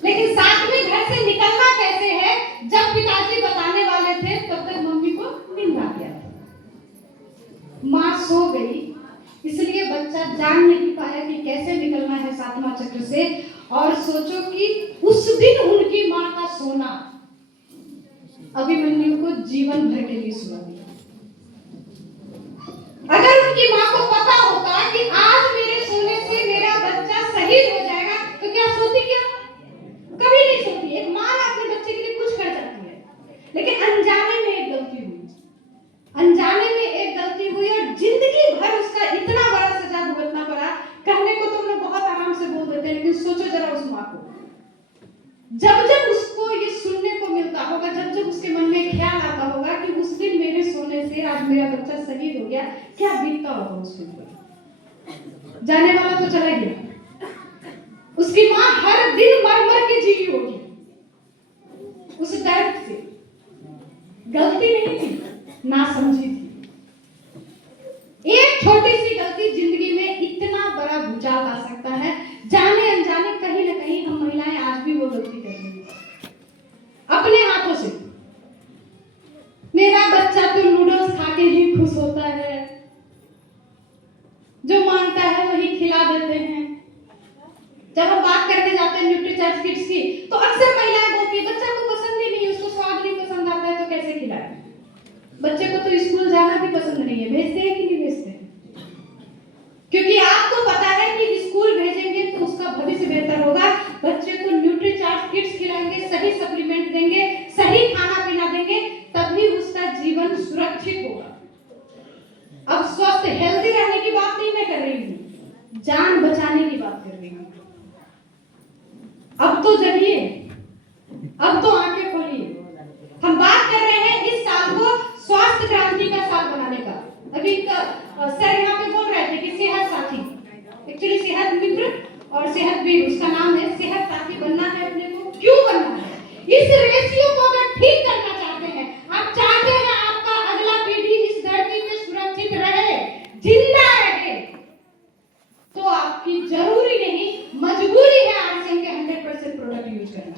लेकिन साथ में घर से निकलना कैसे है, जब पिताजी बताने वाले थे तब तक मम्मी को नींद आ गया था। माँ सो गई, इसलिए बच्चा जान नहीं पाया कि कैसे निकलना है 7वां चक्र से। और सोचो कि उस दिन उनकी माँ का सोना अभिमन्यु को जीवन भर के लिए सुना दिया। अगर उनकी माँ को पता होता कि आज मेरे सोने से मेरा बच्चा शहीद हो जाएगा तो क्या सोती? क्या कभी नहीं सोती। एक माँ अपने बच्चे के लिए कुछ कर सकती है, अगर आज मेरा बच्चा शहीद हो गया, क्या बीतता होगा उसके ऊपर। जाने वाला तो चला गया, उसकी माँ हर दिन मर मर के जी होगी उस दर्द से। गलती नहीं थी, ना समझी थी। एक छोटी सी गलती जिंदगी में इतना बड़ा भूचाल ला सकता है। जाने अनजाने कहीं ना कहीं हम महिलाएं आज भी वो गलती कर रही हैं अपने हाथों से। मेरा बच्चा तो नूडल्स खा के ही खुश होता है, जो मांगता है वही खिला देते हैं। जब हम बात करने जाते हैं न्यूट्रीचॉइस किड्स की, तो अक्सर महिलाएं बोलती है बच्चा को पसंद ही नहीं, उसको स्वाद नहीं पसंद आता है तो कैसे खिलाएं। बच्चे को तो स्कूल जाना भी पसंद नहीं है, भेजते हैं कि नहीं भेजते हैं? क्योंकि आपको पता है कि स्कूल भेजेंगे तो उसका भविष्य बेहतर होगा। बच्चे को न्यूट्रीचॉइस किड्स खिलाएंगे, सही सप्लीमेंट देंगे, सही खाना पीना देंगे, तभी उसका जीवन सुरक्षित होगा। अब स्वस्थ हेल्दी रहने की बात नहीं मैं कर रही हूँ, जान बचाने की बात कर रही हूँ। अब तो जगिए, अब तो आंखें खोलिए। हम बात कर रहे हैं इस साल को स्वास्थ्य क्रांति का साल बनाने का। अभी सर यहाँ पे बोल रहे थे कि सेहत साथी, एक्चुअली सेहत मित्र और सेहत वीर उसका नाम है। सेहत साथी बनना है अपने को, क्यों बनना है? इस रेशियो को अगर ठीक करना चाहते हैं, आप चाहते हैं आपका अगला पीढ़ी इस धरती पे सुरक्षित रहे, जिंदा रहे, तो आपकी जरूरी नहीं मजबूरी है आरसीएम के 100% प्रोडक्ट यूज करना।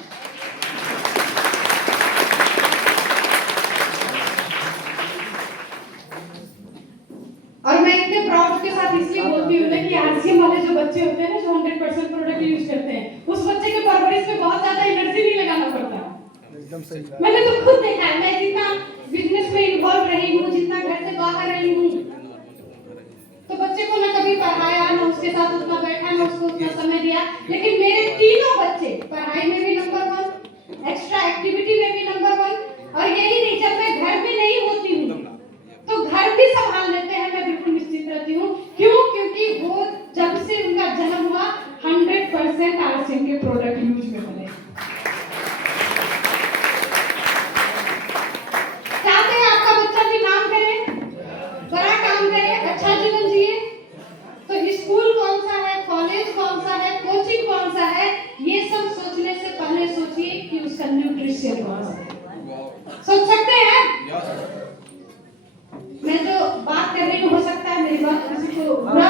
और मैं इतने प्राउड के साथ इसलिए बोलती हूँ ना कि आरसीएम वाले जो बच्चे होते हैं ना, जो 100% प्रोडक्ट यूज करते हैं, उस बच्चे के परवरिश में बहुत ज्यादा एनर्जी नहीं लगाना पड़ता। एकदम सही। मैंने तो खुद देखा है, मैं जितना बिजनेस में इन्वॉल्व रही हूँ, जितना घर से बाहर रही हूँ, तो बच्चे को ना कभी पढ़ाया, ना उसके साथ उतना बैठा, ना उसको उतना समय दिया, लेकिन मेरे तीनों बच्चे पढ़ाई में भी नंबर 1, एक्स्ट्रा एक्टिविटी में भी नंबर 1, और यही नहीं, जब मैं घर पे नहीं होती हूँ तो घर भी संभाल लेते हैं। मैं बिल्कुल निश्चित रहती हूँ, क्यों? क्योंकि वो जब से उनका जन्म हुआ 100% आरसीएम के प्रोडक्ट यूज में बने। चाहते हैं आपका बच्चा भी नाम करे, बड़ा काम करे, अच्छा जीवन जिए, तो स्कूल कौन सा है, कॉलेज कौन सा है, कोचिंग कौन सा है, ये सब सोचने से पहले सोचिए कि उसका न्यूट्रिशन कौन सा है। सोच सकते हैं? मैं जो बात कर रही हूँ, हो सकता है मेरी बात किसी को बुरा